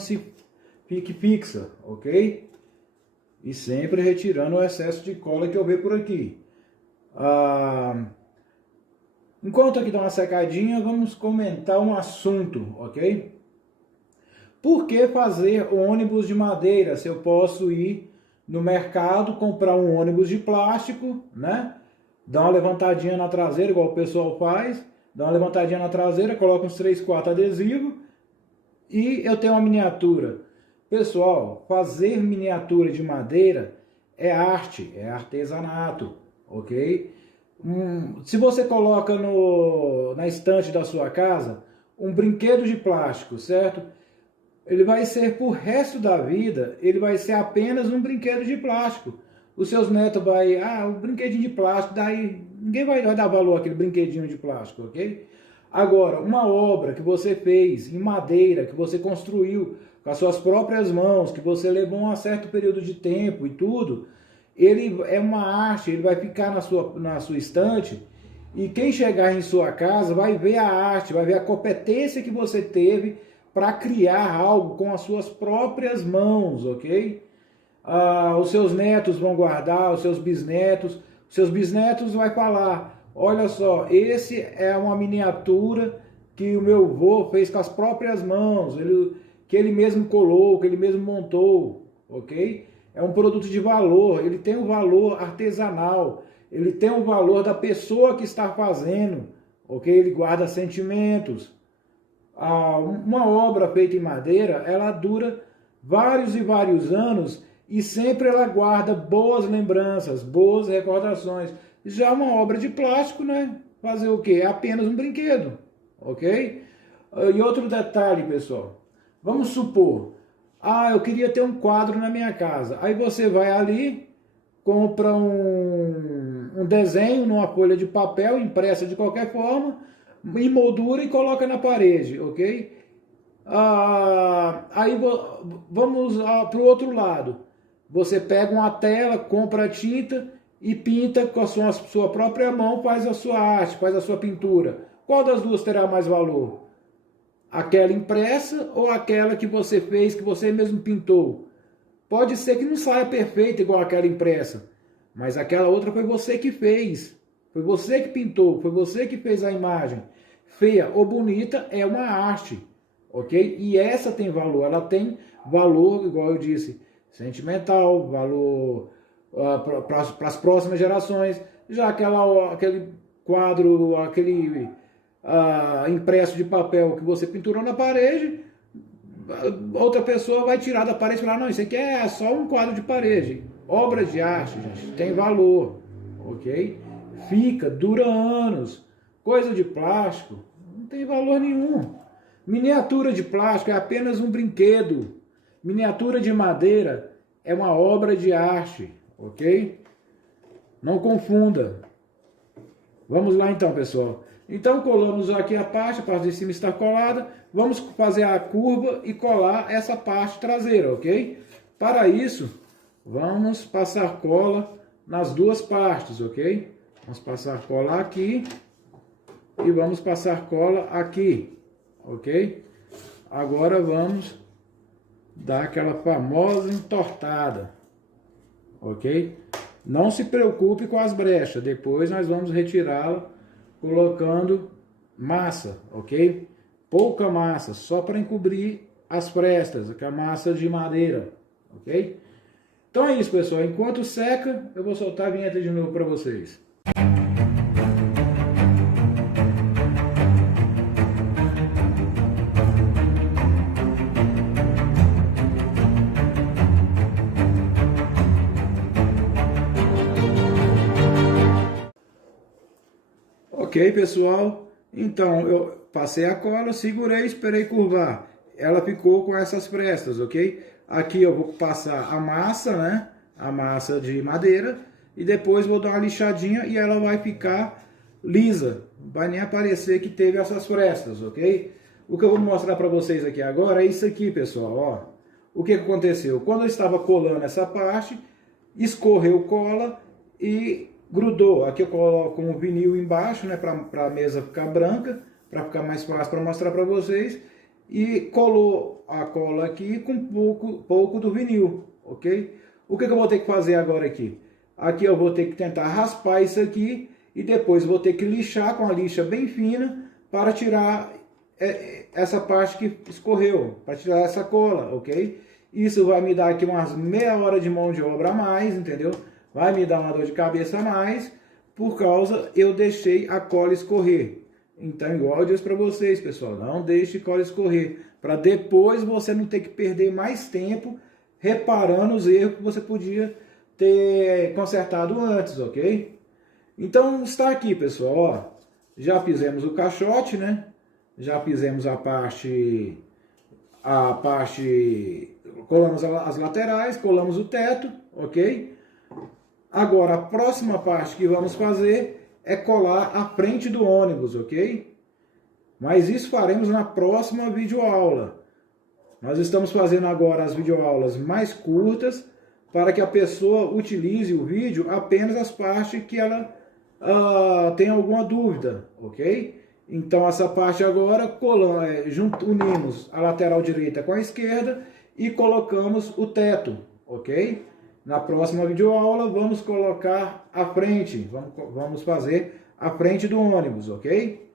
fique fixa, ok? E sempre retirando o excesso de cola que eu ver por aqui. Enquanto aqui dá uma secadinha, vamos comentar um assunto, ok? Por que fazer ônibus de madeira se eu posso ir no mercado, comprar um ônibus de plástico, né? Dá uma levantadinha na traseira, igual o pessoal faz, dá uma levantadinha na traseira, coloca uns 3, 4 adesivos e eu tenho uma miniatura. Pessoal, fazer miniatura de madeira é arte, é artesanato, ok? Se você coloca na estante da sua casa um brinquedo de plástico, certo? Ele vai ser pro resto da vida, ele vai ser apenas um brinquedo de plástico. Os seus netos um brinquedinho de plástico, daí ninguém vai dar valor àquele brinquedinho de plástico, ok? Agora, uma obra que você fez em madeira, que você construiu com as suas próprias mãos, que você levou um certo período de tempo e tudo, ele é uma arte, ele vai ficar na sua estante, e quem chegar em sua casa vai ver a arte, vai ver a competência que você teve para criar algo com as suas próprias mãos, ok? Os seus netos vão guardar, os seus bisnetos vai falar, olha só, esse é uma miniatura que o meu avô fez com as próprias mãos, que ele mesmo colou, que ele mesmo montou, ok? É um produto de valor, ele tem um valor artesanal, ele tem um valor da pessoa que está fazendo, ok? Ele guarda sentimentos. Uma obra feita em madeira, ela dura vários e vários anos e sempre ela guarda boas lembranças, boas recordações. Já uma obra de plástico, né? Fazer o quê? É apenas um brinquedo, ok? E outro detalhe, pessoal. Vamos supor, eu queria ter um quadro na minha casa. Aí você vai ali, compra um desenho numa folha de papel, impressa de qualquer forma, emoldura e coloca na parede, ok? Aí vamos para o outro lado. Você pega uma tela, compra tinta e pinta com a sua própria mão, faz a sua arte, faz a sua pintura. Qual das duas terá mais valor? Aquela impressa ou aquela que você fez, que você mesmo pintou? Pode ser que não saia perfeita igual aquela impressa, mas aquela outra foi você que fez. Foi você que pintou, foi você que fez a imagem. Feia ou bonita é uma arte, ok? E essa tem valor, ela tem valor, igual eu disse, sentimental, valor para as próximas gerações. Já aquele quadro, aquele impresso de papel que você pinturou na parede, outra pessoa vai tirar da parede e falar, não, isso aqui é só um quadro de parede. Obra de arte, gente, tem valor, ok? Dura anos. Coisa de plástico não tem valor nenhum. Miniatura de plástico é apenas um brinquedo. Miniatura de madeira é uma obra de arte, ok? Não confunda. Vamos lá então, pessoal. Então colamos aqui a parte de cima está colada. Vamos fazer a curva e colar essa parte traseira, ok? Para isso, vamos passar cola nas duas partes, ok? Vamos passar cola aqui e vamos passar cola aqui, ok? Agora vamos dar aquela famosa entortada, ok? Não se preocupe com as brechas, depois nós vamos retirá-la colocando massa, ok? Pouca massa, só para encobrir as frestas, que é a massa de madeira, ok? Então é isso, pessoal. Enquanto seca, eu vou soltar a vinheta de novo para vocês. Ok, pessoal? Então, eu passei a cola, segurei, esperei curvar. Ela ficou com essas frestas, ok? Aqui eu vou passar a massa, né? A massa de madeira. E depois vou dar uma lixadinha e ela vai ficar lisa. Não vai nem aparecer que teve essas frestas, ok? O que eu vou mostrar para vocês aqui agora é isso aqui, pessoal, ó. O que aconteceu? Quando eu estava colando essa parte, escorreu cola e grudou. Aqui eu coloco um vinil embaixo, né, para a mesa ficar branca, para ficar mais fácil para mostrar para vocês. E colou a cola aqui com pouco do vinil, ok? O que eu vou ter que fazer agora aqui? Aqui eu vou ter que tentar raspar isso aqui e depois vou ter que lixar com a lixa bem fina para tirar essa parte que escorreu, para tirar essa cola, ok? Isso vai me dar aqui umas meia hora de mão de obra a mais, entendeu? Vai me dar uma dor de cabeça a mais, por causa eu deixei a cola escorrer. Então, igual eu disse para vocês, pessoal, não deixe cola escorrer, para depois você não ter que perder mais tempo reparando os erros que você podia ter consertado antes, ok? Então, está aqui, pessoal, ó, já fizemos o caixote, né? Já fizemos colamos as laterais, colamos o teto, ok? Agora, a próxima parte que vamos fazer é colar a frente do ônibus, ok? Mas isso faremos na próxima videoaula. Nós estamos fazendo agora as videoaulas mais curtas para que a pessoa utilize o vídeo apenas as partes que ela tem alguma dúvida, ok? Então essa parte agora unimos a lateral direita com a esquerda e colocamos o teto, ok? Na próxima videoaula vamos colocar a frente, vamos fazer a frente do ônibus, ok?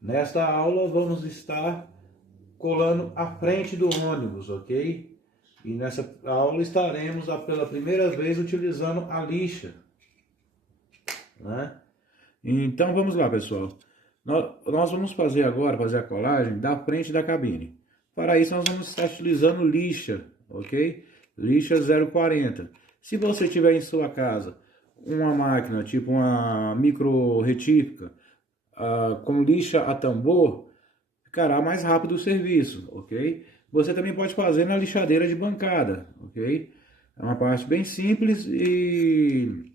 Nesta aula vamos estar colando a frente do ônibus, ok? E nessa aula estaremos pela primeira vez utilizando a lixa, né? Então vamos lá, pessoal. Nós vamos fazer agora, a colagem da frente da cabine. Para isso nós vamos estar utilizando lixa, ok? Lixa 040. Se você tiver em sua casa uma máquina, tipo uma micro retífica, com lixa a tambor, ficará mais rápido o serviço, ok? Você também pode fazer na lixadeira de bancada, ok? É uma parte bem simples e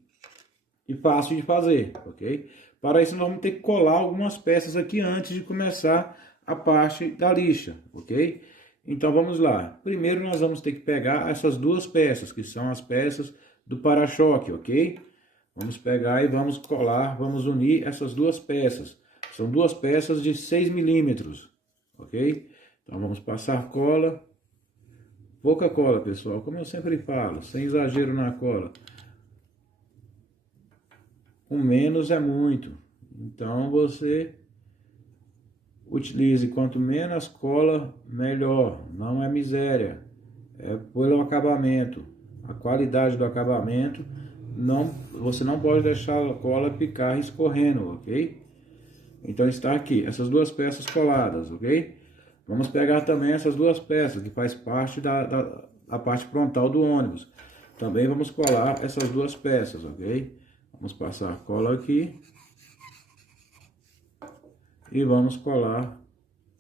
fácil de fazer, ok? Para isso nós vamos ter que colar algumas peças aqui antes de começar a parte da lixa, ok? Então vamos lá. Primeiro nós vamos ter que pegar essas duas peças, que são as peças do para-choque, ok? Vamos pegar e vamos colar, vamos unir essas duas peças. São duas peças de 6 milímetros, ok? Então vamos passar cola, pouca cola, pessoal, como eu sempre falo, sem exagero na cola. O menos é muito, então você utilize quanto menos cola, melhor, não é miséria, é pelo acabamento, a qualidade do acabamento, você não pode deixar a cola ficar escorrendo, ok? Então está aqui, essas duas peças coladas, ok? Vamos pegar também essas duas peças, que faz parte da parte frontal do ônibus. Também vamos colar essas duas peças, ok? Vamos passar cola aqui. E vamos colar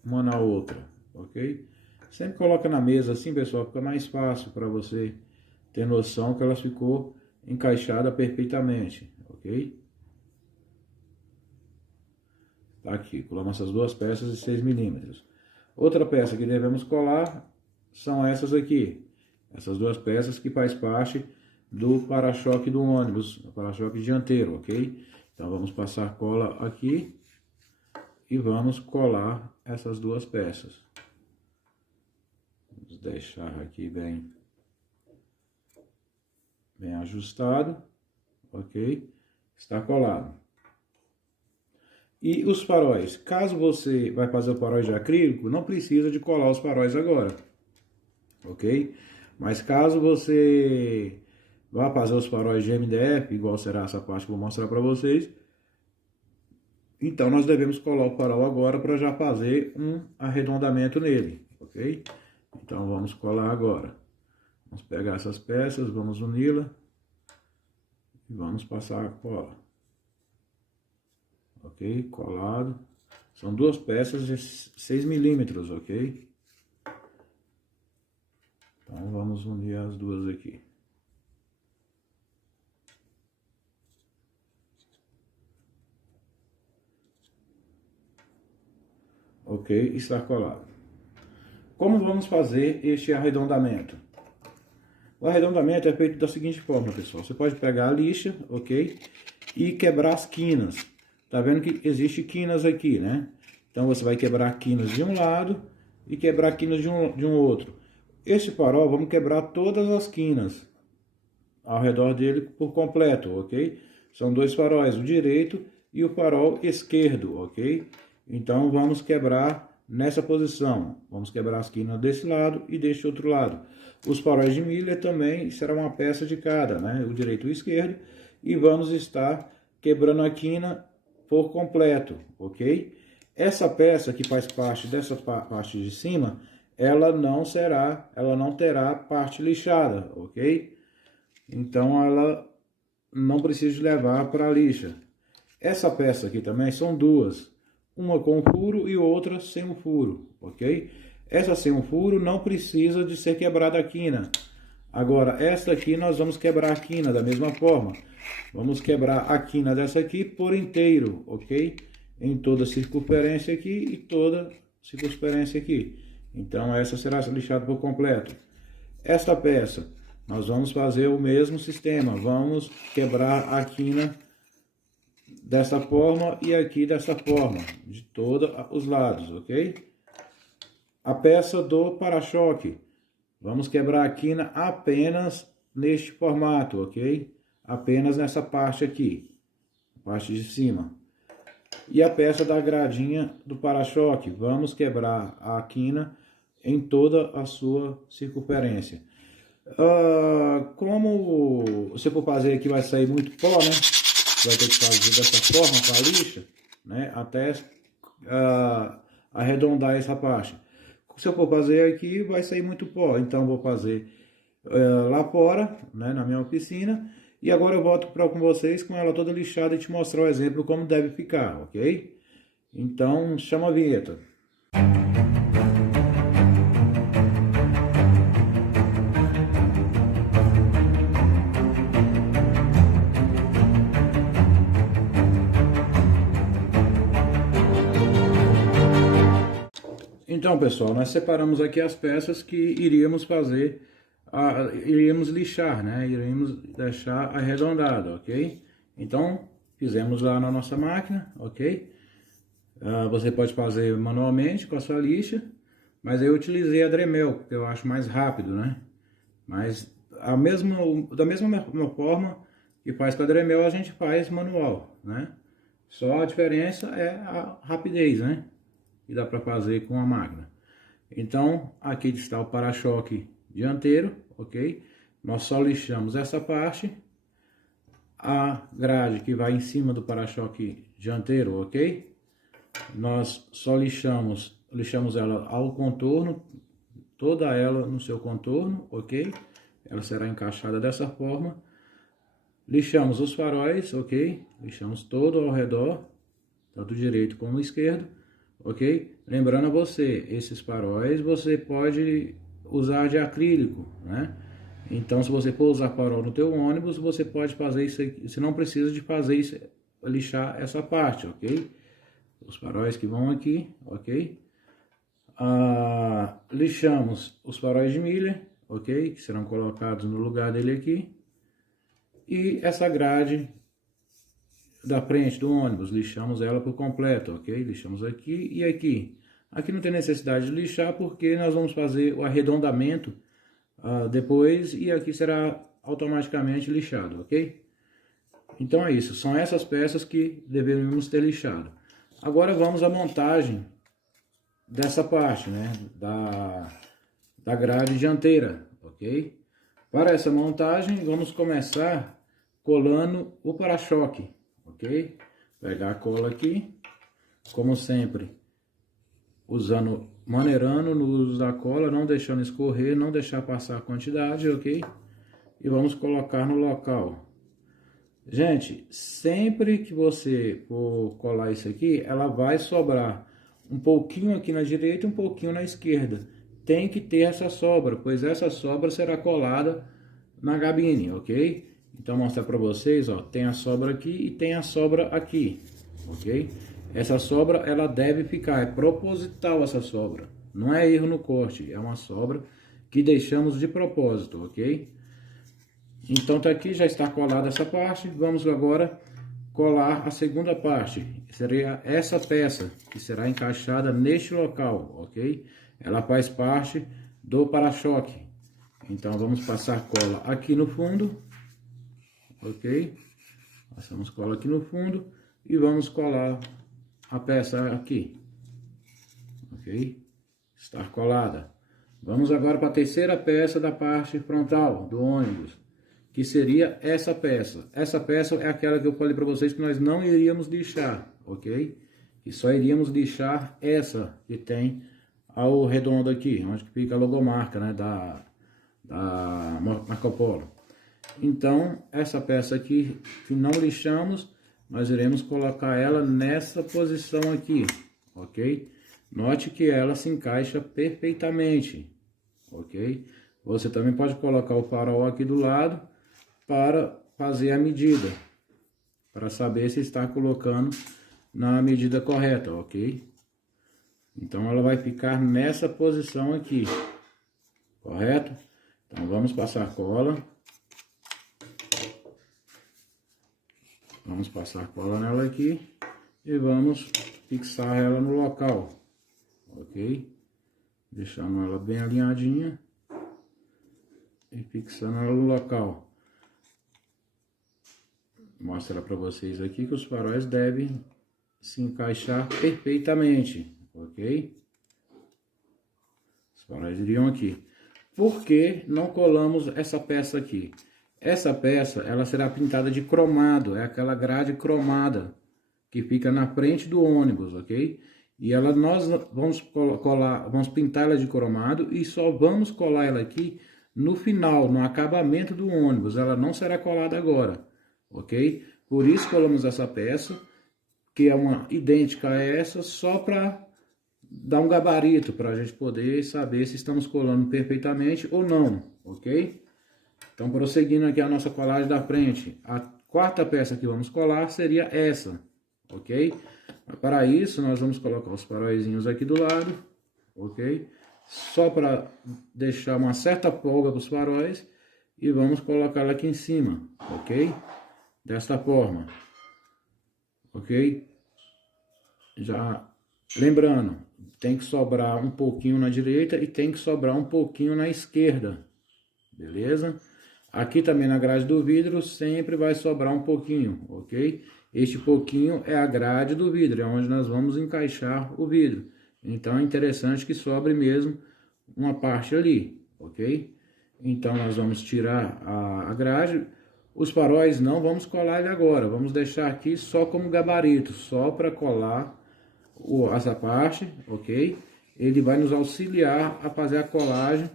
uma na outra, ok? Sempre coloca na mesa assim, pessoal, fica mais fácil para você ter noção que ela ficou encaixada perfeitamente, ok? Tá aqui, colamos essas duas peças de 6 milímetros. Outra peça que devemos colar são essas aqui. Essas duas peças que faz parte do para-choque do ônibus, o para-choque dianteiro, ok? Então vamos passar cola aqui e vamos colar essas duas peças. Vamos deixar aqui bem ajustado, ok? Está colado. E os faróis, caso você vai fazer o faróis de acrílico, não precisa de colar os faróis agora, ok? Mas caso você vá fazer os faróis de MDF, igual será essa parte que eu vou mostrar para vocês, então nós devemos colar o farol agora para já fazer um arredondamento nele, ok? Então vamos colar agora. Vamos pegar essas peças, vamos uni-la e vamos passar a cola. Ok? Colado. São duas peças de 6 milímetros, ok? Então vamos unir as duas aqui. ok? Está colado. Como vamos fazer este arredondamento? O arredondamento é feito da seguinte forma, pessoal. Você pode pegar a lixa, ok? E quebrar as quinas. Tá vendo que existe quinas aqui, né? Então você vai quebrar quinas de um lado e quebrar quinas de um outro. Este farol, vamos quebrar todas as quinas ao redor dele por completo, ok? São dois faróis, o direito e o farol esquerdo, ok? Então vamos quebrar nessa posição. Vamos quebrar as quinas desse lado e deste outro lado. Os faróis de milha também será uma peça de cada, né? O direito e o esquerdo. E vamos estar quebrando a quina por completo, ok? Essa peça que faz parte dessa parte de cima, ela não terá parte lixada, ok? Então ela não precisa levar para a lixa. Essa peça aqui também são duas, uma com furo e outra sem o furo, ok? Essa sem o furo não precisa de ser quebrada a quina. Agora, esta aqui nós vamos quebrar a quina da mesma forma. Vamos quebrar a quina dessa aqui por inteiro, ok? Em toda a circunferência aqui e toda a circunferência aqui. Então essa será lixada por completo. Esta peça, nós vamos fazer o mesmo sistema. Vamos quebrar a quina dessa forma e aqui dessa forma, de todos os lados, ok? A peça do para-choque, vamos quebrar a quina apenas neste formato, ok? Apenas nessa parte aqui, parte de cima. E a peça da gradinha do para-choque, vamos quebrar a quina em toda a sua circunferência. Como você for fazer aqui vai sair muito pó, né? Você vai ter que fazer dessa forma com a lixa, né? Até arredondar essa parte. Se eu for fazer aqui vai sair muito pó, então vou fazer lá fora, né? Na minha oficina. E agora eu volto com vocês com ela toda lixada e te mostrar o exemplo como deve ficar, ok? Então chama a vinheta. Então, pessoal, nós separamos aqui as peças que iríamos fazer, iríamos lixar, né? Iríamos deixar arredondado, ok? Então, fizemos lá na nossa máquina, ok? Você pode fazer manualmente com a sua lixa, mas eu utilizei a Dremel, porque eu acho mais rápido, né? Mas da mesma forma que faz com a Dremel, a gente faz manual, né? Só a diferença é a rapidez, né? Que dá para fazer com a máquina. Então, aqui está o para-choque dianteiro, ok? Nós só lixamos essa parte, a grade que vai em cima do para-choque dianteiro, ok? Nós só lixamos ela ao contorno, toda ela no seu contorno, ok? Ela será encaixada dessa forma. Lixamos os faróis, ok? Lixamos todo ao redor, tanto direito como esquerdo. Ok? Lembrando a você, esses faróis você pode usar de acrílico, né? Então, se você for usar farol no teu ônibus, você pode fazer isso aqui. Você não precisa de fazer isso, lixar essa parte, ok? Os faróis que vão aqui, ok? Lixamos os faróis de milha, ok? Que serão colocados no lugar dele aqui. E essa grade da frente do ônibus, lixamos ela por completo, ok? Lixamos aqui e aqui. Aqui não tem necessidade de lixar porque nós vamos fazer o arredondamento depois e aqui será automaticamente lixado, ok? Então é isso, são essas peças que deveríamos ter lixado. Agora vamos à montagem dessa parte, né? Da grade dianteira, ok? Para essa montagem vamos começar colando o para-choque. Ok? Pegar a cola aqui, como sempre, maneirando no uso da cola, não deixando escorrer, não deixar passar a quantidade, ok? E vamos colocar no local. Gente, sempre que você for colar isso aqui, ela vai sobrar um pouquinho aqui na direita e um pouquinho na esquerda. Tem que ter essa sobra, pois essa sobra será colada na gabine, ok? Então, mostrar para vocês, ó, tem a sobra aqui e tem a sobra aqui, ok? Essa sobra, ela deve ficar, é proposital essa sobra. Não é erro no corte, é uma sobra que deixamos de propósito, ok? Então tá aqui, já está colada essa parte. Vamos agora colar a segunda parte. Seria essa peça que será encaixada neste local, ok? Ela faz parte do para-choque. Então vamos passar cola aqui no fundo, ok? Passamos cola aqui no fundo e vamos colar a peça aqui, ok? Está colada. Vamos agora para a terceira peça da parte frontal do ônibus, que seria essa peça. Essa peça é aquela que eu falei para vocês que nós não iríamos lixar, ok? E só iríamos lixar essa que tem ao redondo aqui, onde fica a logomarca, né, da Marco Polo. Então, essa peça aqui que não lixamos, nós iremos colocar ela nessa posição aqui, ok? Note que ela se encaixa perfeitamente, ok? Você também pode colocar o farol aqui do lado para fazer a medida, para saber se está colocando na medida correta, ok? Então ela vai ficar nessa posição aqui, correto? Então vamos passar cola. Vamos passar cola nela aqui e vamos fixar ela no local, ok? Deixando ela bem alinhadinha e fixando ela no local. Mostrar para vocês aqui que os faróis devem se encaixar perfeitamente, ok? Os faróis iriam aqui. Por que não colamos essa peça aqui? Essa peça, ela será pintada de cromado, é aquela grade cromada que fica na frente do ônibus, ok? E ela, nós vamos colar, vamos pintar ela de cromado e só vamos colar ela aqui no final, no acabamento do ônibus. Ela não será colada agora, ok? Por isso colamos essa peça, que é uma idêntica a essa, só para dar um gabarito, para a gente poder saber se estamos colando perfeitamente ou não, ok? Então, prosseguindo aqui a nossa colagem da frente, a quarta peça que vamos colar seria essa, ok? Para isso, nós vamos colocar os faróizinhos aqui do lado, ok? Só para deixar uma certa folga para os faróis e vamos colocar ela aqui em cima, ok? Desta forma, ok? Já lembrando, tem que sobrar um pouquinho na direita e tem que sobrar um pouquinho na esquerda, beleza? Aqui também na grade do vidro sempre vai sobrar um pouquinho, ok? Este pouquinho é a grade do vidro, é onde nós vamos encaixar o vidro. Então é interessante que sobre mesmo uma parte ali, ok? Então nós vamos tirar a grade. Os faróis não vamos colar ele agora, vamos deixar aqui só como gabarito, só para colar essa parte, ok? Ele vai nos auxiliar a fazer a colagem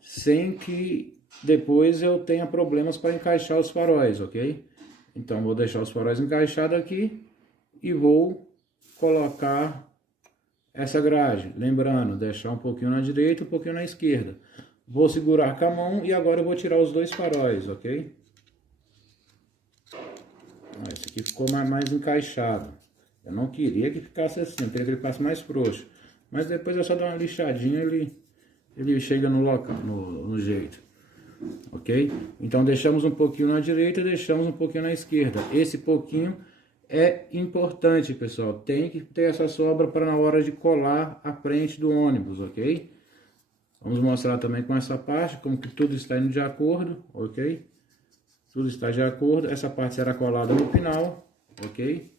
sem que depois eu tenha problemas para encaixar os faróis, ok? Então vou deixar os faróis encaixados aqui e vou colocar essa grade. Lembrando, deixar um pouquinho na direita e um pouquinho na esquerda. Vou segurar com a mão e agora eu vou tirar os dois faróis, ok? Esse aqui ficou mais encaixado. Eu não queria que ficasse assim, eu queria que ele ficasse mais frouxo. Mas depois é só dar uma lixadinha, ele chega no local, no jeito. Ok? Então deixamos um pouquinho na direita, deixamos um pouquinho na esquerda. Esse pouquinho é importante, pessoal. Tem que ter essa sobra para na hora de colar a frente do ônibus, ok? Vamos mostrar também com essa parte, como que tudo está indo de acordo, ok? Tudo está de acordo. Essa parte será colada no final, ok?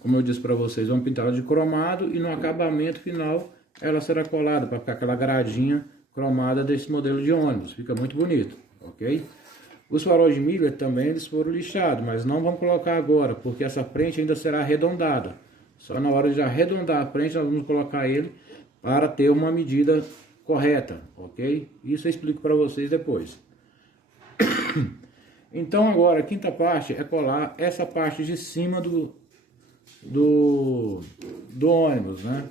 Como eu disse para vocês, vamos pintar ela de cromado e no acabamento final ela será colada para ficar aquela gradinha cromada desse modelo de ônibus. Fica muito bonito, ok? Os faróis de Miller também eles foram lixados, mas não vamos colocar agora, porque essa frente ainda será arredondada. Só na hora de arredondar a frente nós vamos colocar ele para ter uma medida correta, ok? Isso eu explico para vocês depois. Então agora a quinta parte é colar essa parte de cima do ônibus, né?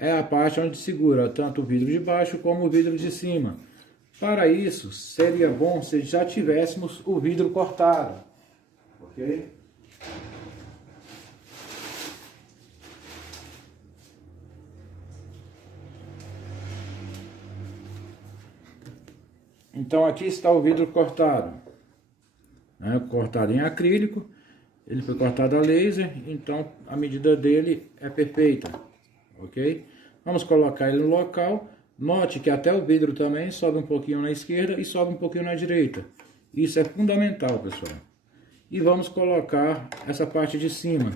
É a parte onde segura tanto o vidro de baixo como o vidro de cima. Para isso, seria bom se já tivéssemos o vidro cortado, ok? Então aqui está o vidro cortado, né? Cortado em acrílico, ele foi cortado a laser, então a medida dele é perfeita, ok? Vamos colocar ele no local. Note que até o vidro também sobe um pouquinho na esquerda e sobe um pouquinho na direita. Isso é fundamental, pessoal. E vamos colocar essa parte de cima.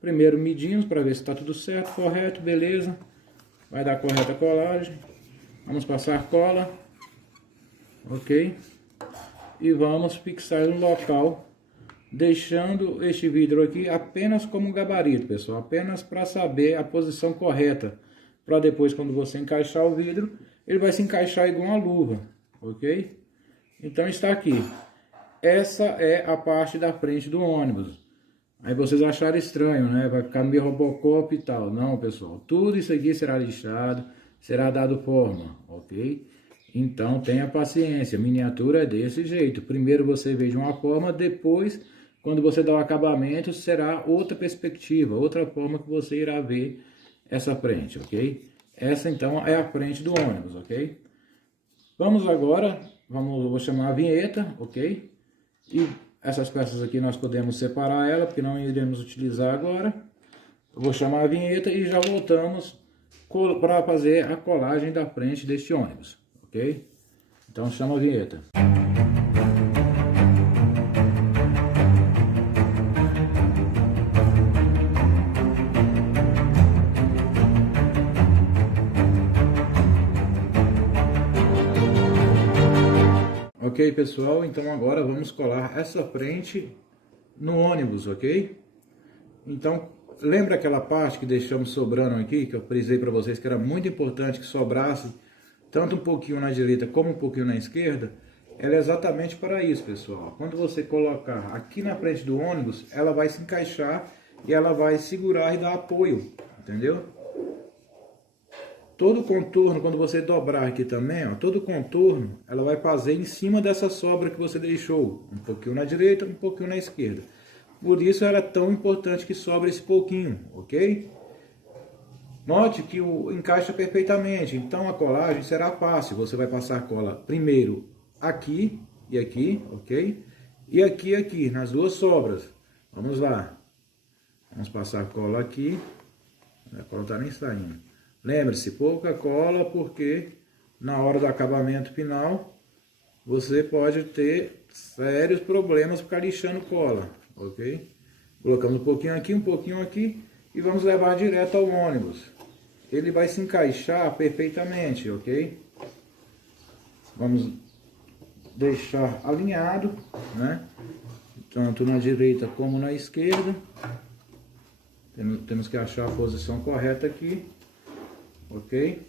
Primeiro medimos para ver se está tudo certo, correto, beleza. Vai dar correta colagem. Vamos passar cola. Ok? E vamos fixar no local, deixando este vidro aqui apenas como gabarito, pessoal. Apenas para saber a posição correta. Para depois, quando você encaixar o vidro, ele vai se encaixar igual uma luva. Ok? Então está aqui. Essa é a parte da frente do ônibus. Aí vocês acharam estranho, né? Vai ficar meio Robocop e tal. Não, pessoal. Tudo isso aqui será lixado, será dado forma, ok? Então tenha paciência. Miniatura é desse jeito. Primeiro você vê de uma forma, depois, quando você dá o acabamento, será outra perspectiva, outra forma que você irá ver essa frente, ok? Essa então é a frente do ônibus, ok? Vamos agora, vou chamar a vinheta, ok? E essas peças aqui nós podemos separar ela, porque não iremos utilizar agora. Eu vou chamar a vinheta e já voltamos para fazer a colagem da frente deste ônibus, ok? Então chama a vinheta. Ok, pessoal, então agora vamos colar essa frente no ônibus, ok? Então, lembra aquela parte que deixamos sobrando aqui, que eu frisei para vocês que era muito importante que sobrasse tanto um pouquinho na direita como um pouquinho na esquerda? Ela é exatamente para isso, pessoal. Quando você colocar aqui na frente do ônibus, ela vai se encaixar e ela vai segurar e dar apoio, entendeu? Todo o contorno, quando você dobrar aqui também, ó, todo o contorno, ela vai fazer em cima dessa sobra que você deixou. Um pouquinho na direita, um pouquinho na esquerda. Por isso era tão importante que sobra esse pouquinho, ok? Note que encaixa perfeitamente, então a colagem será fácil. Você vai passar cola primeiro aqui e aqui, ok? E aqui e aqui, nas duas sobras. Vamos lá. Vamos passar cola aqui. A cola não está nem saindo. Lembre-se, pouca cola, porque na hora do acabamento final você pode ter sérios problemas por ficar lixando cola, ok? Colocamos um pouquinho aqui e vamos levar direto ao ônibus. Ele vai se encaixar perfeitamente, ok? Vamos deixar alinhado, né? Tanto na direita como na esquerda. Temos que achar a posição correta aqui. Ok?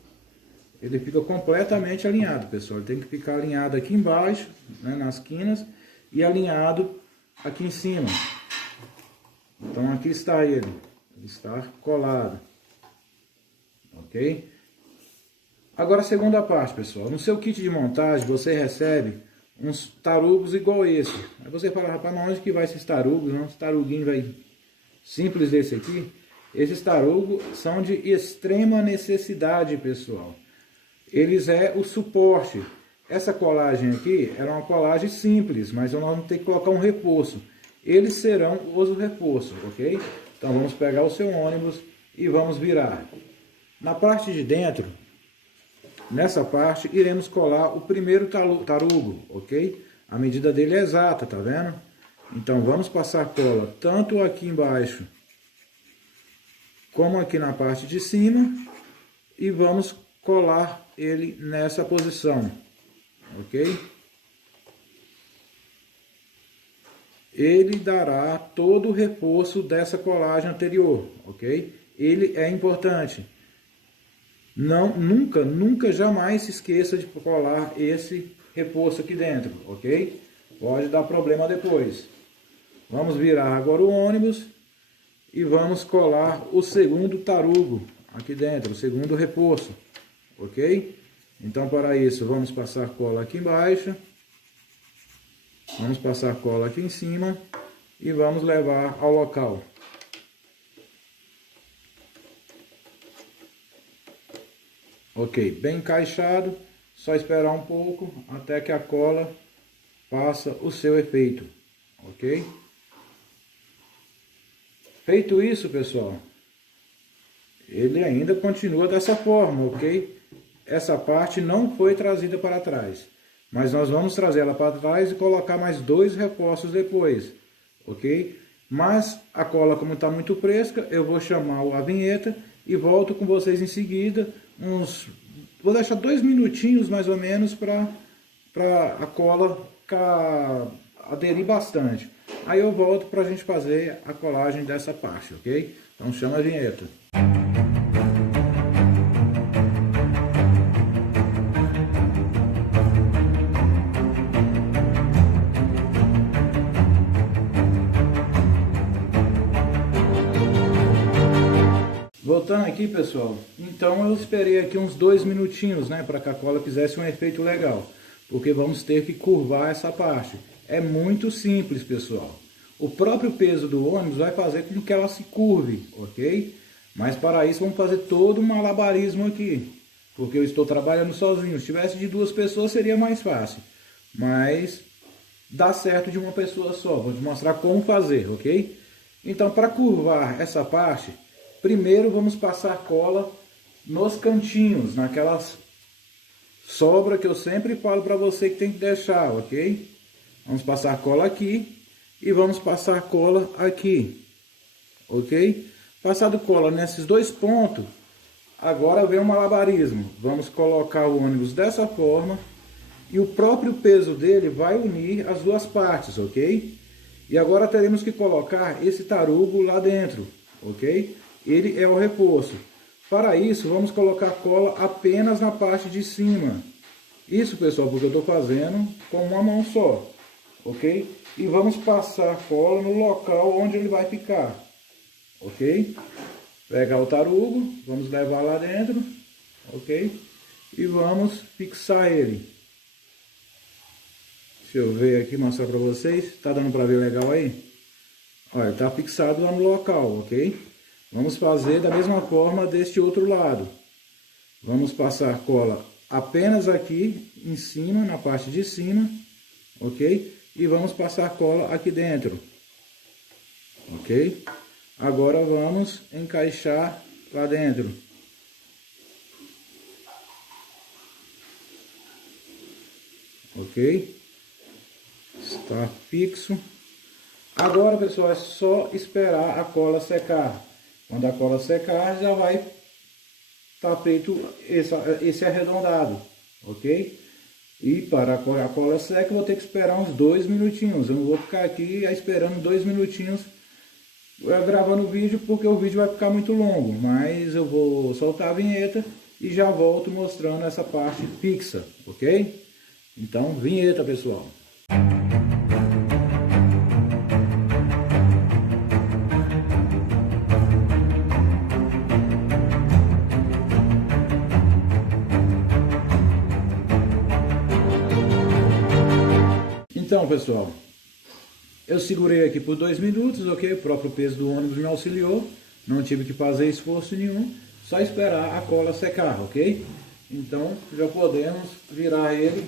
Ele fica completamente alinhado, pessoal. Ele tem que ficar alinhado aqui embaixo, né, nas quinas, e alinhado aqui em cima. Então aqui está ele. Ele está colado. Ok? Agora a segunda parte, pessoal. No seu kit de montagem você recebe uns tarugos igual esse. Aí você fala, rapaz, mas onde que vai esses tarugos? Não, esse taruguinho vai simples desse aqui. Esses tarugos são de extrema necessidade, pessoal. Eles é o suporte. Essa colagem aqui era uma colagem simples, mas nós vamos ter que colocar um reforço. Eles serão os reforços, ok? Então vamos pegar o seu ônibus e vamos virar. Na parte de dentro, nessa parte, iremos colar o primeiro tarugo, ok? A medida dele é exata, tá vendo? Então vamos passar cola tanto aqui embaixo como aqui na parte de cima e vamos colar ele nessa posição, ok? Ele dará todo o reforço dessa colagem anterior, ok? Ele é importante. Não, nunca, jamais se esqueça de colar esse reforço aqui dentro, ok? Pode dar problema depois. Vamos virar agora o ônibus e vamos colar o segundo tarugo aqui dentro, o segundo reforço, ok? Então para isso vamos passar cola aqui embaixo, vamos passar cola aqui em cima e vamos levar ao local. Ok, bem encaixado, Só esperar um pouco até que a cola faça o seu efeito, ok? Feito isso, pessoal, ele ainda continua dessa forma, ok? Essa parte não foi trazida para trás, mas nós vamos trazer ela para trás e colocar mais 2 reforços depois, ok? Mas a cola, como está muito fresca, eu vou chamar a vinheta e volto com vocês em seguida. Vou deixar 2 minutinhos mais ou menos para a cola aderir bastante. Aí eu volto para a gente fazer a colagem dessa parte, ok? Então chama a vinheta. Voltando aqui, pessoal, então eu esperei aqui uns 2 minutinhos, né, para que a cola fizesse um efeito legal, porque vamos ter que curvar essa parte. É muito simples, pessoal. O próprio peso do ônibus vai fazer com que ela se curve, ok? Mas para isso vamos fazer todo um malabarismo aqui, porque eu estou trabalhando sozinho. Se tivesse de 2 pessoas seria mais fácil, mas dá certo de uma pessoa só. Vou te mostrar como fazer, ok? Então, para curvar essa parte, primeiro vamos passar cola nos cantinhos, naquelas sobras que eu sempre falo para você que tem que deixar, ok? Vamos passar cola aqui e vamos passar cola aqui, ok? Passado cola nesses 2 pontos, agora vem o malabarismo. Vamos colocar o ônibus dessa forma e o próprio peso dele vai unir as 2 partes, ok? E agora teremos que colocar esse tarugo lá dentro, ok? Ele é o reforço. Para isso, vamos colocar cola apenas na parte de cima. Isso, pessoal, porque eu estou fazendo com uma mão só, ok? E vamos passar cola no local onde ele vai ficar, ok? Pegar o tarugo, vamos levar lá dentro, ok? E vamos fixar ele. Deixa eu ver aqui, mostrar para vocês. Tá dando para ver legal aí? Olha, tá fixado lá no local, ok? Vamos fazer da mesma forma deste outro lado. Vamos passar cola apenas aqui em cima, na parte de cima, ok? E vamos passar cola aqui dentro, ok? Agora vamos encaixar lá dentro. Ok? Está fixo. Agora, pessoal, é só esperar a cola secar. Quando a cola secar, já vai estar feito esse arredondado, ok? E para a cola seca, eu vou ter que esperar uns 2 minutinhos. Eu não vou ficar aqui esperando 2 minutinhos gravando o vídeo, porque o vídeo vai ficar muito longo. Mas eu vou soltar a vinheta e já volto mostrando essa parte fixa, ok? Então, vinheta, pessoal. Então, pessoal, eu segurei aqui por 2 minutos, ok? O próprio peso do ônibus me auxiliou, não tive que fazer esforço nenhum, só esperar a cola secar, ok? Então, já podemos virar ele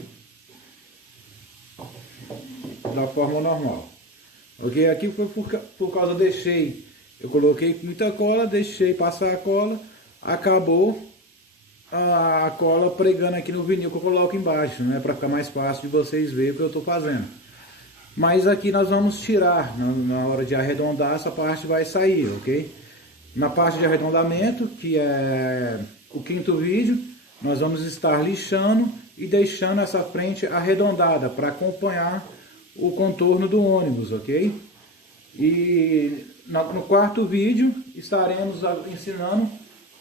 da forma normal, ok? Aqui foi por causa eu coloquei muita cola, deixei passar a cola, acabou a cola pregando aqui no vinil que eu coloco embaixo, né, para ficar mais fácil de vocês verem o que eu estou fazendo. Mas aqui nós vamos tirar, na hora de arredondar, essa parte vai sair, ok? Na parte de arredondamento, que é o 5º vídeo, nós vamos estar lixando e deixando essa frente arredondada para acompanhar o contorno do ônibus, ok? E no 4º vídeo estaremos ensinando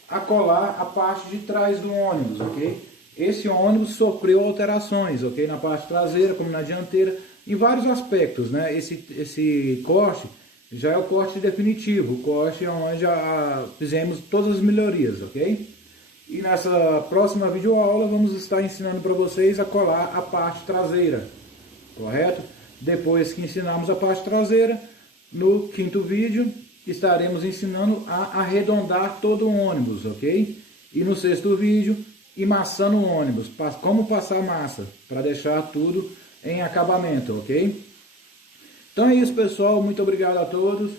a colar a parte de trás do ônibus, ok? Esse ônibus sofreu alterações, ok? Na parte traseira, como na dianteira, em vários aspectos, né? Esse corte já é o corte definitivo, o corte onde já fizemos todas as melhorias, ok? E nessa próxima videoaula vamos estar ensinando para vocês a colar a parte traseira, correto? Depois que ensinarmos a parte traseira, no 5º vídeo estaremos ensinando a arredondar todo o ônibus, ok? E no 6º vídeo e maçã no ônibus. Como passar massa, para deixar tudo em acabamento, ok? Então é isso, pessoal. Muito obrigado a todos.